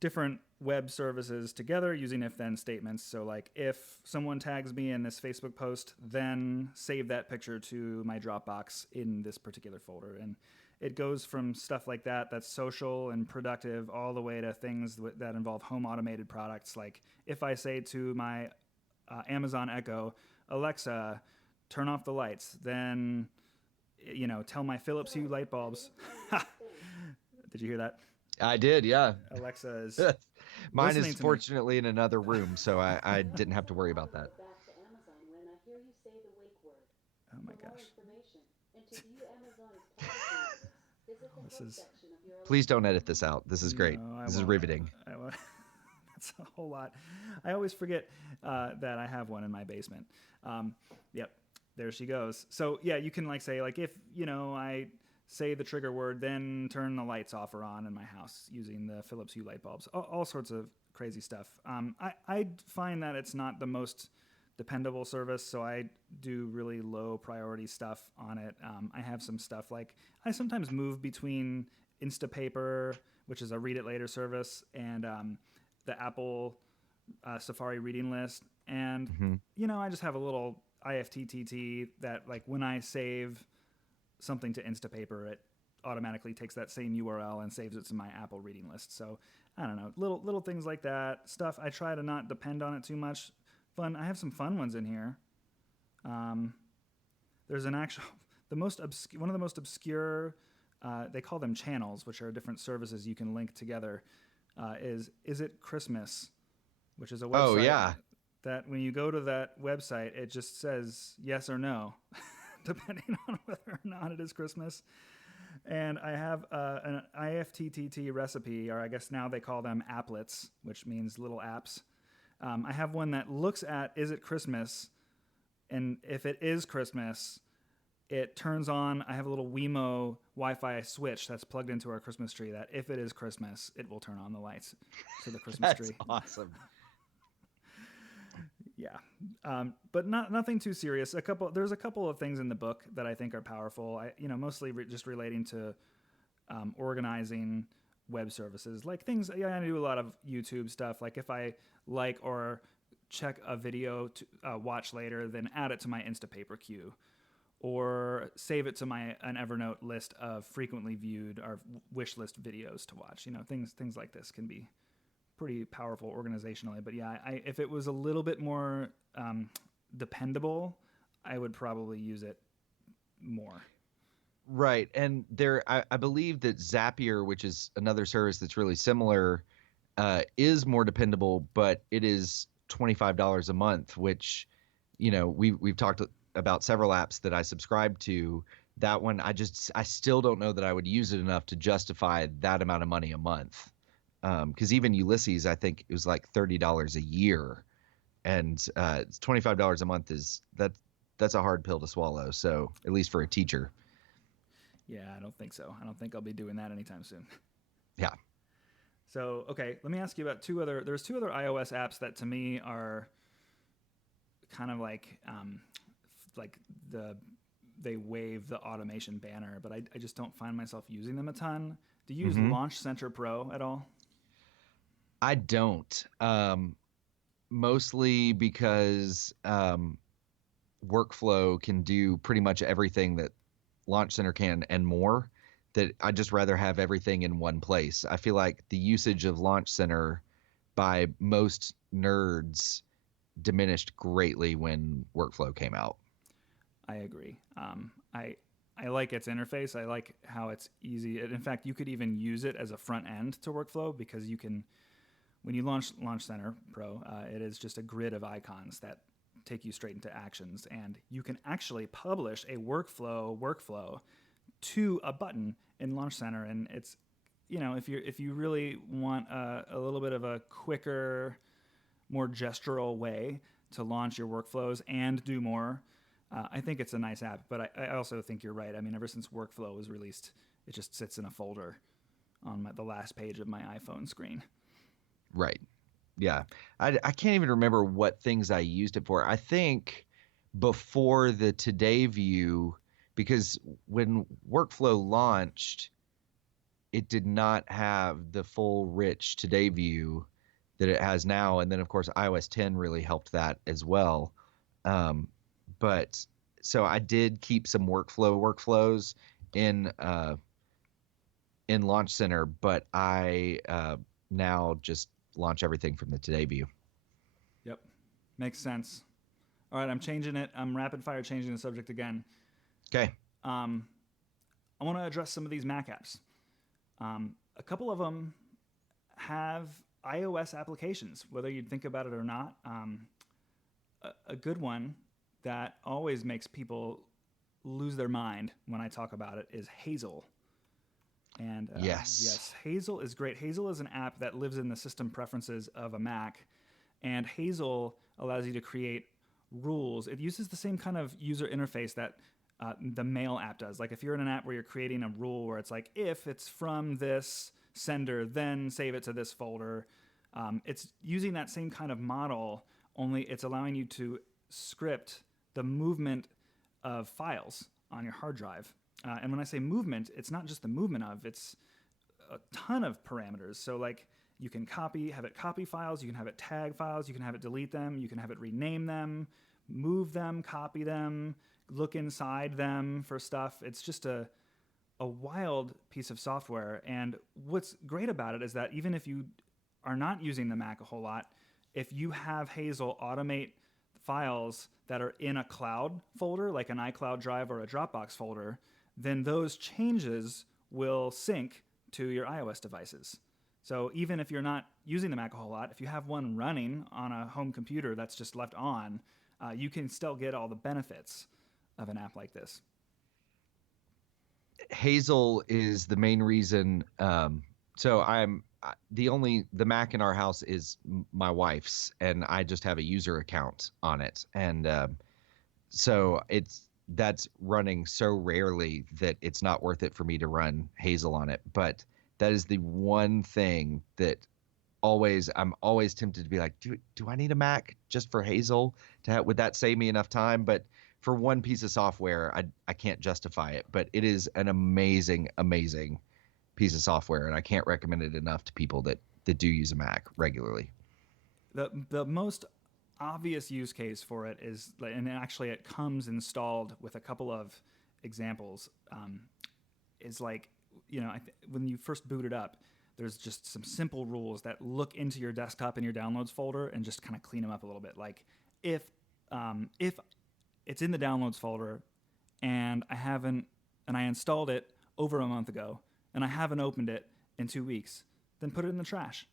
different web services together using if then statements. So like if someone tags me in this Facebook post, then save that picture to my Dropbox in this particular folder. And it goes from stuff like that that's social and productive all the way to things that involve home automated products. Like if I say to my Amazon Echo, Alexa, turn off the lights, then tell my Philips Hue light bulbs. Did you hear that? I did, yeah. Alexa is Mine listening is to me. fortunately in another room, so I didn't have to worry about that. Oh my gosh. This is Please don't edit this out. This is great. No, This is won't. riveting. I won't. That's a whole lot. I always forget that I have one in my basement. Yep, there she goes. So yeah, you can like say like if I say the trigger word, then turn the lights off or on in my house using the Philips Hue light bulbs. All sorts of crazy stuff. I find that it's not the most dependable service, so I do really low priority stuff on it. I have some stuff like I sometimes move between Instapaper, which is a read it later service, and the Apple Safari reading list. And, I just have a little IFTTT that like when I save something to Instapaper, it automatically takes that same URL and saves it to my Apple reading list. So I don't know, little things like that. Stuff I try to not depend on it too much. Fun. I have some fun ones in here. There's an actual one of the most obscure. They call them channels, which are different services you can link together. Is It Christmas, which is a website. Oh yeah. That when you go to that website, it just says yes or no, depending on whether or not it is Christmas. And I have an IFTTT recipe, or I guess now they call them applets, which means little apps. I have one that looks at, is it Christmas? And if it is Christmas, it turns on, I have a little Wemo Wi-Fi switch that's plugged into our Christmas tree that if it is Christmas, it will turn on the lights to the Christmas That's tree. awesome. Yeah. But nothing too serious. There's a couple of things in the book that I think are powerful. Mostly just relating to organizing web services, like things. Yeah, I do a lot of YouTube stuff. Like if I like or check a video to watch later, then add it to my Instapaper queue, or save it to an Evernote list of frequently viewed or wish list videos to watch. Things like this can be pretty powerful organizationally. But yeah, if it was a little bit more dependable, I would probably use it more. Right. And I believe that Zapier, which is another service that's really similar, is more dependable, but it is $25 a month, which, we've talked about several apps that I subscribe to. That one, I still don't know that I would use it enough to justify that amount of money a month. Because even Ulysses, I think it was like $30 a year, and it's $25 a month that's a hard pill to swallow. So at least for a teacher. Yeah, I don't think so. I don't think I'll be doing that anytime soon. Yeah. So, okay, let me ask you about there's two other iOS apps that to me are kind of like they wave the automation banner, but I just don't find myself using them a ton. Do you use Launch Center Pro at all? I don't. Mostly because workflow can do pretty much everything that Launch Center can and more, that I'd just rather have everything in one place. I feel like the usage of Launch Center by most nerds diminished greatly when workflow came out. I agree. I like its interface. I like how it's easy. In fact, you could even use it as a front end to workflow, because you can, when you launch Center Pro, it is just a grid of icons that take you straight into actions, and you can actually publish a workflow to a button in Launch Center. And it's, if you really want a little bit of a quicker, more gestural way to launch your workflows and do more, I think it's a nice app. But I also think you're right. I mean, ever since workflow was released, it just sits in a folder on the last page of my iPhone screen. Right. Yeah. I can't even remember what things I used it for. I think before the Today view, because when workflow launched, it did not have the full rich Today view that it has now. And then, of course, iOS 10 really helped that as well. But so I did keep some workflows in Launch Center, but I now just launch everything from the Today view. Yep. Makes sense. All right, I'm changing it. I'm rapid fire changing the subject again. Okay. I want to address some of these Mac apps. A couple of them have iOS applications, whether you think about it or not. A good one that always makes people lose their mind when I talk about it is Hazel. And yes, Hazel is great. Hazel is an app that lives in the system preferences of a Mac, and Hazel allows you to create rules. It uses the same kind of user interface that the Mail app does. Like if you're in an app where you're creating a rule where it's like, if it's from this sender, then save it to this folder. It's using that same kind of model, only it's allowing you to script the movement of files on your hard drive. And when I say movement, it's not just the movement of, it's a ton of parameters. So like you can have it copy files, you can have it tag files, you can have it delete them, you can have it rename them, move them, copy them, look inside them for stuff. It's just a wild piece of software. And what's great about it is that even if you are not using the Mac a whole lot, if you have Hazel automate files that are in a cloud folder, like an iCloud Drive or a Dropbox folder, then those changes will sync to your iOS devices. So even if you're not using the Mac a whole lot, if you have one running on a home computer that's just left on, you can still get all the benefits of an app like this. Hazel is the main reason. So the Mac in our house is my wife's, and I just have a user account on it. And so that's running so rarely that it's not worth it for me to run Hazel on it. But that is the one thing that I'm always tempted to be like, do I need a Mac just for Hazel? Would that save me enough time? But for one piece of software, I can't justify it. But it is an amazing, amazing piece of software, and I can't recommend it enough to people that do use a Mac regularly. The most obvious use case for it is, and actually it comes installed with a couple of examples, is like, when you first boot it up, there's just some simple rules that look into your desktop and your downloads folder and just kind of clean them up a little bit. Like if it's in the downloads folder and I haven't and I installed it over a month ago, and I haven't opened it in 2 weeks, then put it in the trash.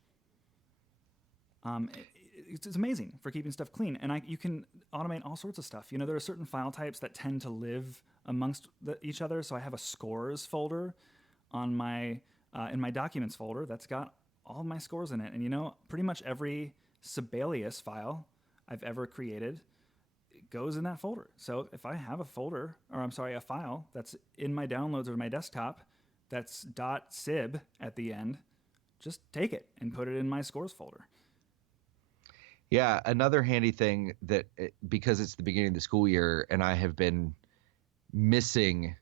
It's amazing for keeping stuff clean, and you can automate all sorts of stuff. You know, there are certain file types that tend to live amongst each other. So I have a scores folder on my in my documents folder that's got all my scores in it, and you know, pretty much every Sibelius file I've ever created goes in that folder. So if I have a file that's in my downloads or my desktop that's .sib at the end, just take it and put it in my scores folder. Yeah, another handy thing because it's the beginning of the school year and I have been missing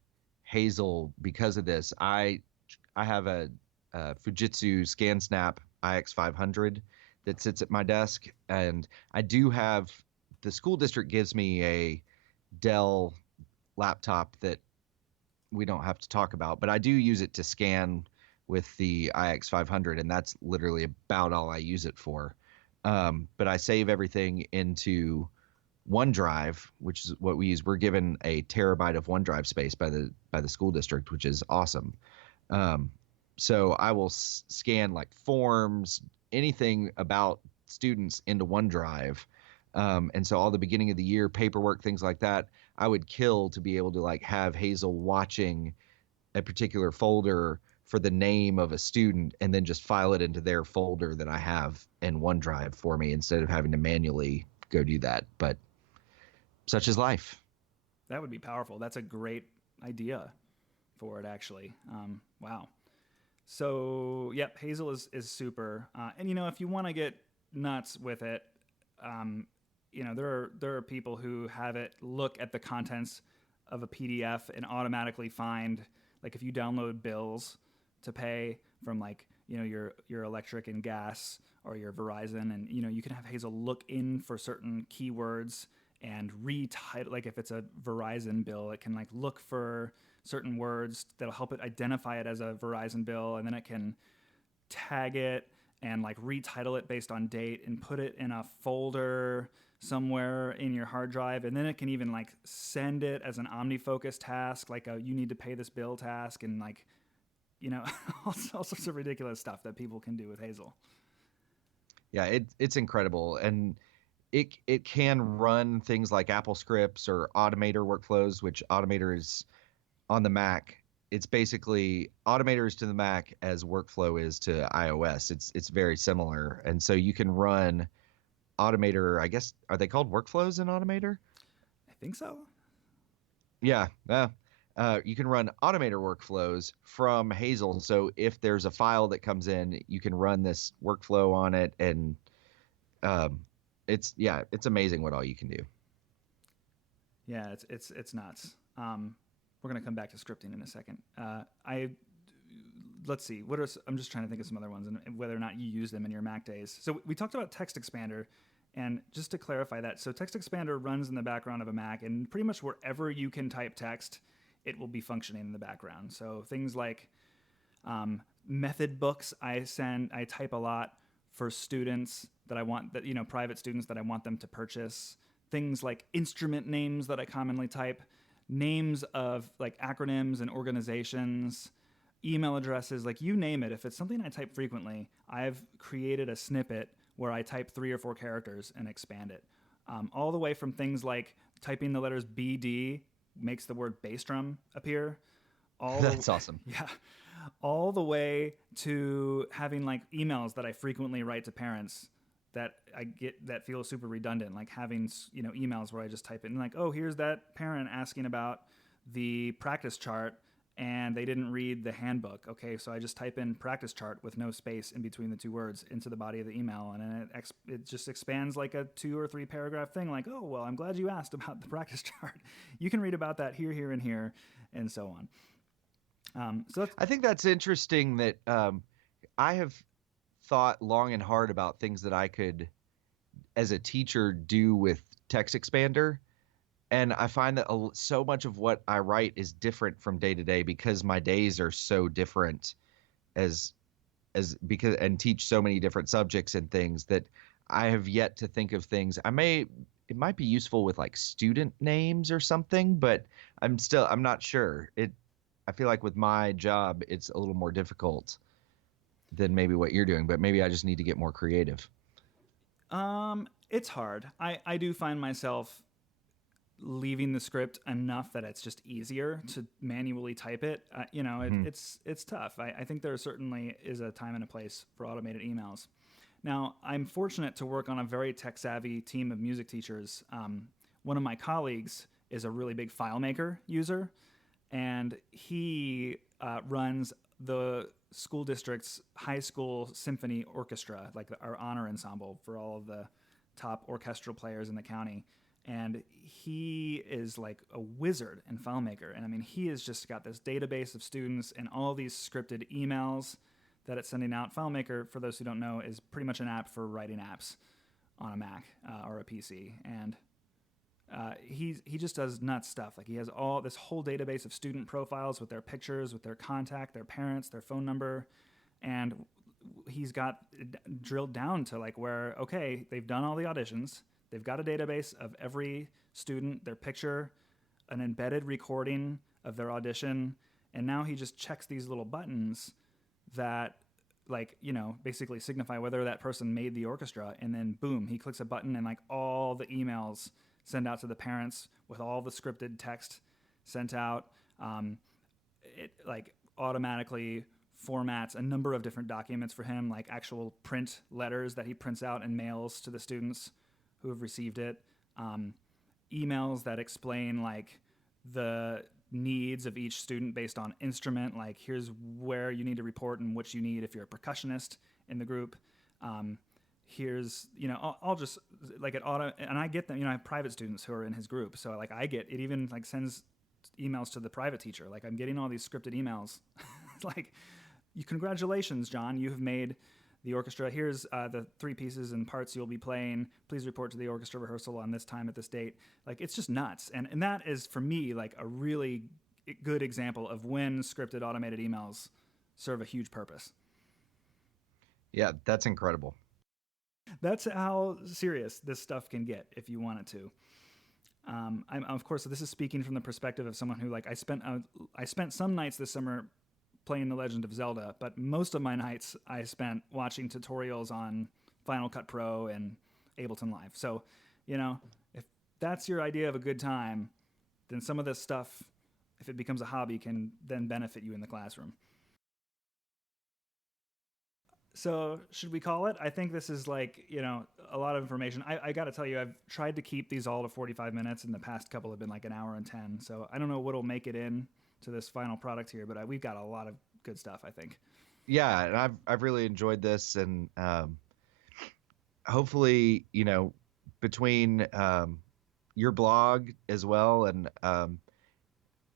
Hazel because of this. I have a Fujitsu ScanSnap IX500 that sits at my desk, and I do have the school district gives me a Dell laptop that we don't have to talk about, but I do use it to scan with the IX500, and that's literally about all I use it for. But I save everything into OneDrive, which is what we use. We're given a terabyte of OneDrive space by the school district, which is awesome. So I will scan like forms, anything about students into OneDrive. And so all the beginning of the year paperwork, things like that, I would kill to be able to like have Hazel watching a particular folder for the name of a student and then just file it into their folder that I have in OneDrive for me instead of having to manually go do that. But such is life. That would be powerful. That's a great idea for it, actually. Wow. So, yep, Hazel is super. And, you know, if you want to get nuts with it, you know, there are people who have it look at the contents of a PDF and automatically find, like, if you download bills to pay from, like, you know, your electric and gas or your Verizon, and, you know, you can have Hazel look in for certain keywords and retitle. Like, if it's a Verizon bill, it can, like, look for certain words that'll help it identify it as a Verizon bill, and then it can tag it and, like, retitle it based on date and put it in a folder somewhere in your hard drive, and then it can even, like, send it as an Omnifocus task, like a you need to pay this bill task, and, like, you know, all sorts of ridiculous stuff that people can do with Hazel. Yeah, it's incredible, and it can run things like Apple scripts or Automator workflows, which Automator is on the Mac. It's basically Automator is to the Mac as workflow is to iOS. It's very similar, and so you can run Automator. I guess, are they called workflows in Automator? I think so. Yeah. You can run Automator workflows from Hazel. So if there's a file that comes in, you can run this workflow on it, and it's amazing what all you can do. Yeah, it's nuts. We're gonna come back to scripting in a second. Let's see. I'm just trying to think of some other ones and whether or not you use them in your Mac days. So we talked about Text Expander, and just to clarify that, so Text Expander runs in the background of a Mac, and pretty much wherever you can type text, it will be functioning in the background. So things like method books, I type a lot for students that I want, that, you know, private students that I want them to purchase. Things like instrument names that I commonly type, names of, like, acronyms and organizations, email addresses, like, you name it. If it's something I type frequently, I've created a snippet where I type 3 or 4 characters and expand it. All the way from things like typing the letters BD makes the word bass drum appear. That's awesome. Yeah. All the way to having, like, emails that I frequently write to parents that I get that feel super redundant, like having, you know, emails where I just type in, like, oh, here's that parent asking about the practice chart and they didn't read the handbook. Okay, so I just type in practice chart with no space in between the two words into the body of the email, and then it just expands like a 2 or 3 paragraph thing, like, oh, well, I'm glad you asked about the practice chart. You can read about that here, and here, and so on. So I think that's interesting that I have thought long and hard about things that I could, as a teacher, do with Text Expander. And I find that so much of what I write is different from day to day because my days are so different and teach so many different subjects and things that I have yet to think of things. It might be useful with, like, student names or something, but I'm not sure. I feel like with my job, it's a little more difficult than maybe what you're doing, but maybe I just need to get more creative. It's hard. I do find myself leaving the script enough that it's just easier to manually type it. Hmm. It's tough. I think there certainly is a time and a place for automated emails. Now, I'm fortunate to work on a very tech savvy team of music teachers. One of my colleagues is a really big FileMaker user, and he runs the school district's high school symphony orchestra, like our honor ensemble for all of the top orchestral players in the county. And he is like a wizard in FileMaker. And I mean, he has just got this database of students and all these scripted emails that it's sending out. FileMaker, for those who don't know, is pretty much an app for writing apps on a Mac or a PC. And he just does nuts stuff. Like he has all this whole database of student profiles with their pictures, with their contact, their parents, their phone number, and he's got drilled down to like where, okay, they've done all the auditions. They've got a database of every student, their picture, an embedded recording of their audition, and now he just checks these little buttons that basically signify whether that person made the orchestra, and then boom, he clicks a button and like all the emails send out to the parents with all the scripted text sent out. It like automatically formats a number of different documents for him, like actual print letters that he prints out and mails to the students who have received it, emails that explain like the needs of each student based on instrument, like here's where you need to report and what you need if you're a percussionist in the group. Here's, I'll just like it auto, and I get them, I have private students who are in his group. So like it even like sends emails to the private teacher. Like I'm getting all these scripted emails. It's like, congratulations, John, you have made the orchestra. Here's the 3 pieces and parts you'll be playing. Please report to the orchestra rehearsal on this time at this date. Like it's just nuts. And that is for me like a really good example of when scripted automated emails serve a huge purpose. Yeah, that's incredible. That's how serious this stuff can get if you want it to. I'm of course, this is speaking from the perspective of someone who like I spent some nights this summer playing The Legend of Zelda, but most of my nights I spent watching tutorials on Final Cut Pro and Ableton Live. So, if that's your idea of a good time, then some of this stuff, if it becomes a hobby, can then benefit you in the classroom. So should we call it? I think this is like, a lot of information. I got to tell you, I've tried to keep these all to 45 minutes, and the past couple have been like an hour and 10. So I don't know what'll make it in to this final product here, but we've got a lot of good stuff, I think. Yeah, and I've really enjoyed this, and hopefully, between your blog as well, and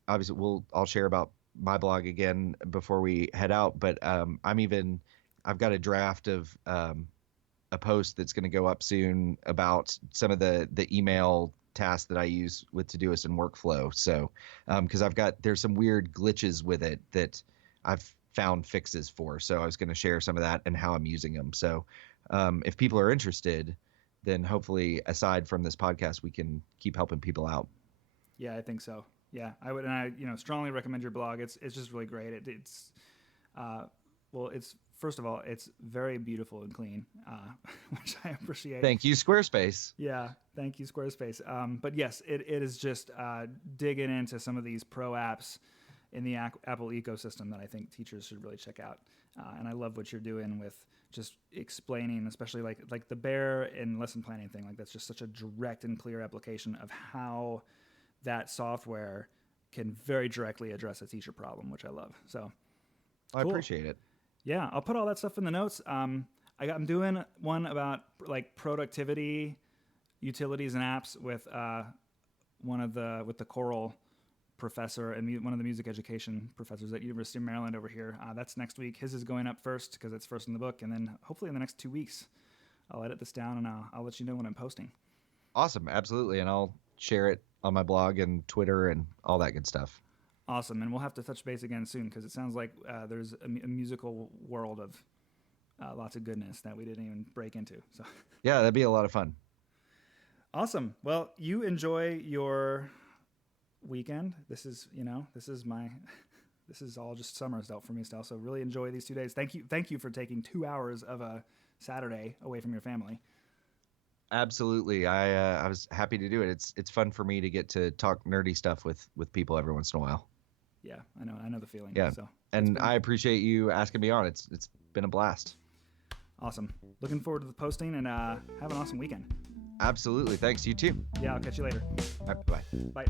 obviously I'll share about my blog again before we head out, but I've got a draft of a post that's going to go up soon about some of the email tasks that I use with Todoist and workflow. So, because there's some weird glitches with it that I've found fixes for. So I was going to share some of that and how I'm using them. So, if people are interested, then hopefully, aside from this podcast, we can keep helping people out. Yeah, I think so. Yeah, I would, and I strongly recommend your blog. It's just really great. It's first of all, it's very beautiful and clean, which I appreciate. Thank you, Squarespace. Yeah, thank you, Squarespace. But yes, it is just digging into some of these pro apps in the Apple ecosystem that I think teachers should really check out. And I love what you're doing with just explaining, especially like the bear and lesson planning thing. Like that's just such a direct and clear application of how that software can very directly address a teacher problem, which I love. So I cool. appreciate it. Yeah, I'll put all that stuff in the notes. I'm doing one about like productivity utilities and apps with the choral professor and one of the music education professors at University of Maryland over here. That's next week. His is going up first because it's first in the book, and then hopefully in the next 2 weeks, I'll edit this down and I'll let you know when I'm posting. Awesome, absolutely, and I'll share it on my blog and Twitter and all that good stuff. Awesome, and we'll have to touch base again soon because it sounds like there's a musical world of lots of goodness that we didn't even break into. So yeah, that'd be a lot of fun. Awesome. Well, you enjoy your weekend. This is my this is all just summer stuff for me still. So really enjoy these 2 days. Thank you for taking 2 hours of a Saturday away from your family. Absolutely. I was happy to do it. It's fun for me to get to talk nerdy stuff with people every once in a while. Yeah, I know the feeling. Yeah. So and I appreciate you asking me on. It's been a blast. Awesome. Looking forward to the posting, and have an awesome weekend. Absolutely. Thanks. You too. Yeah, I'll catch you later. All right, bye. Bye.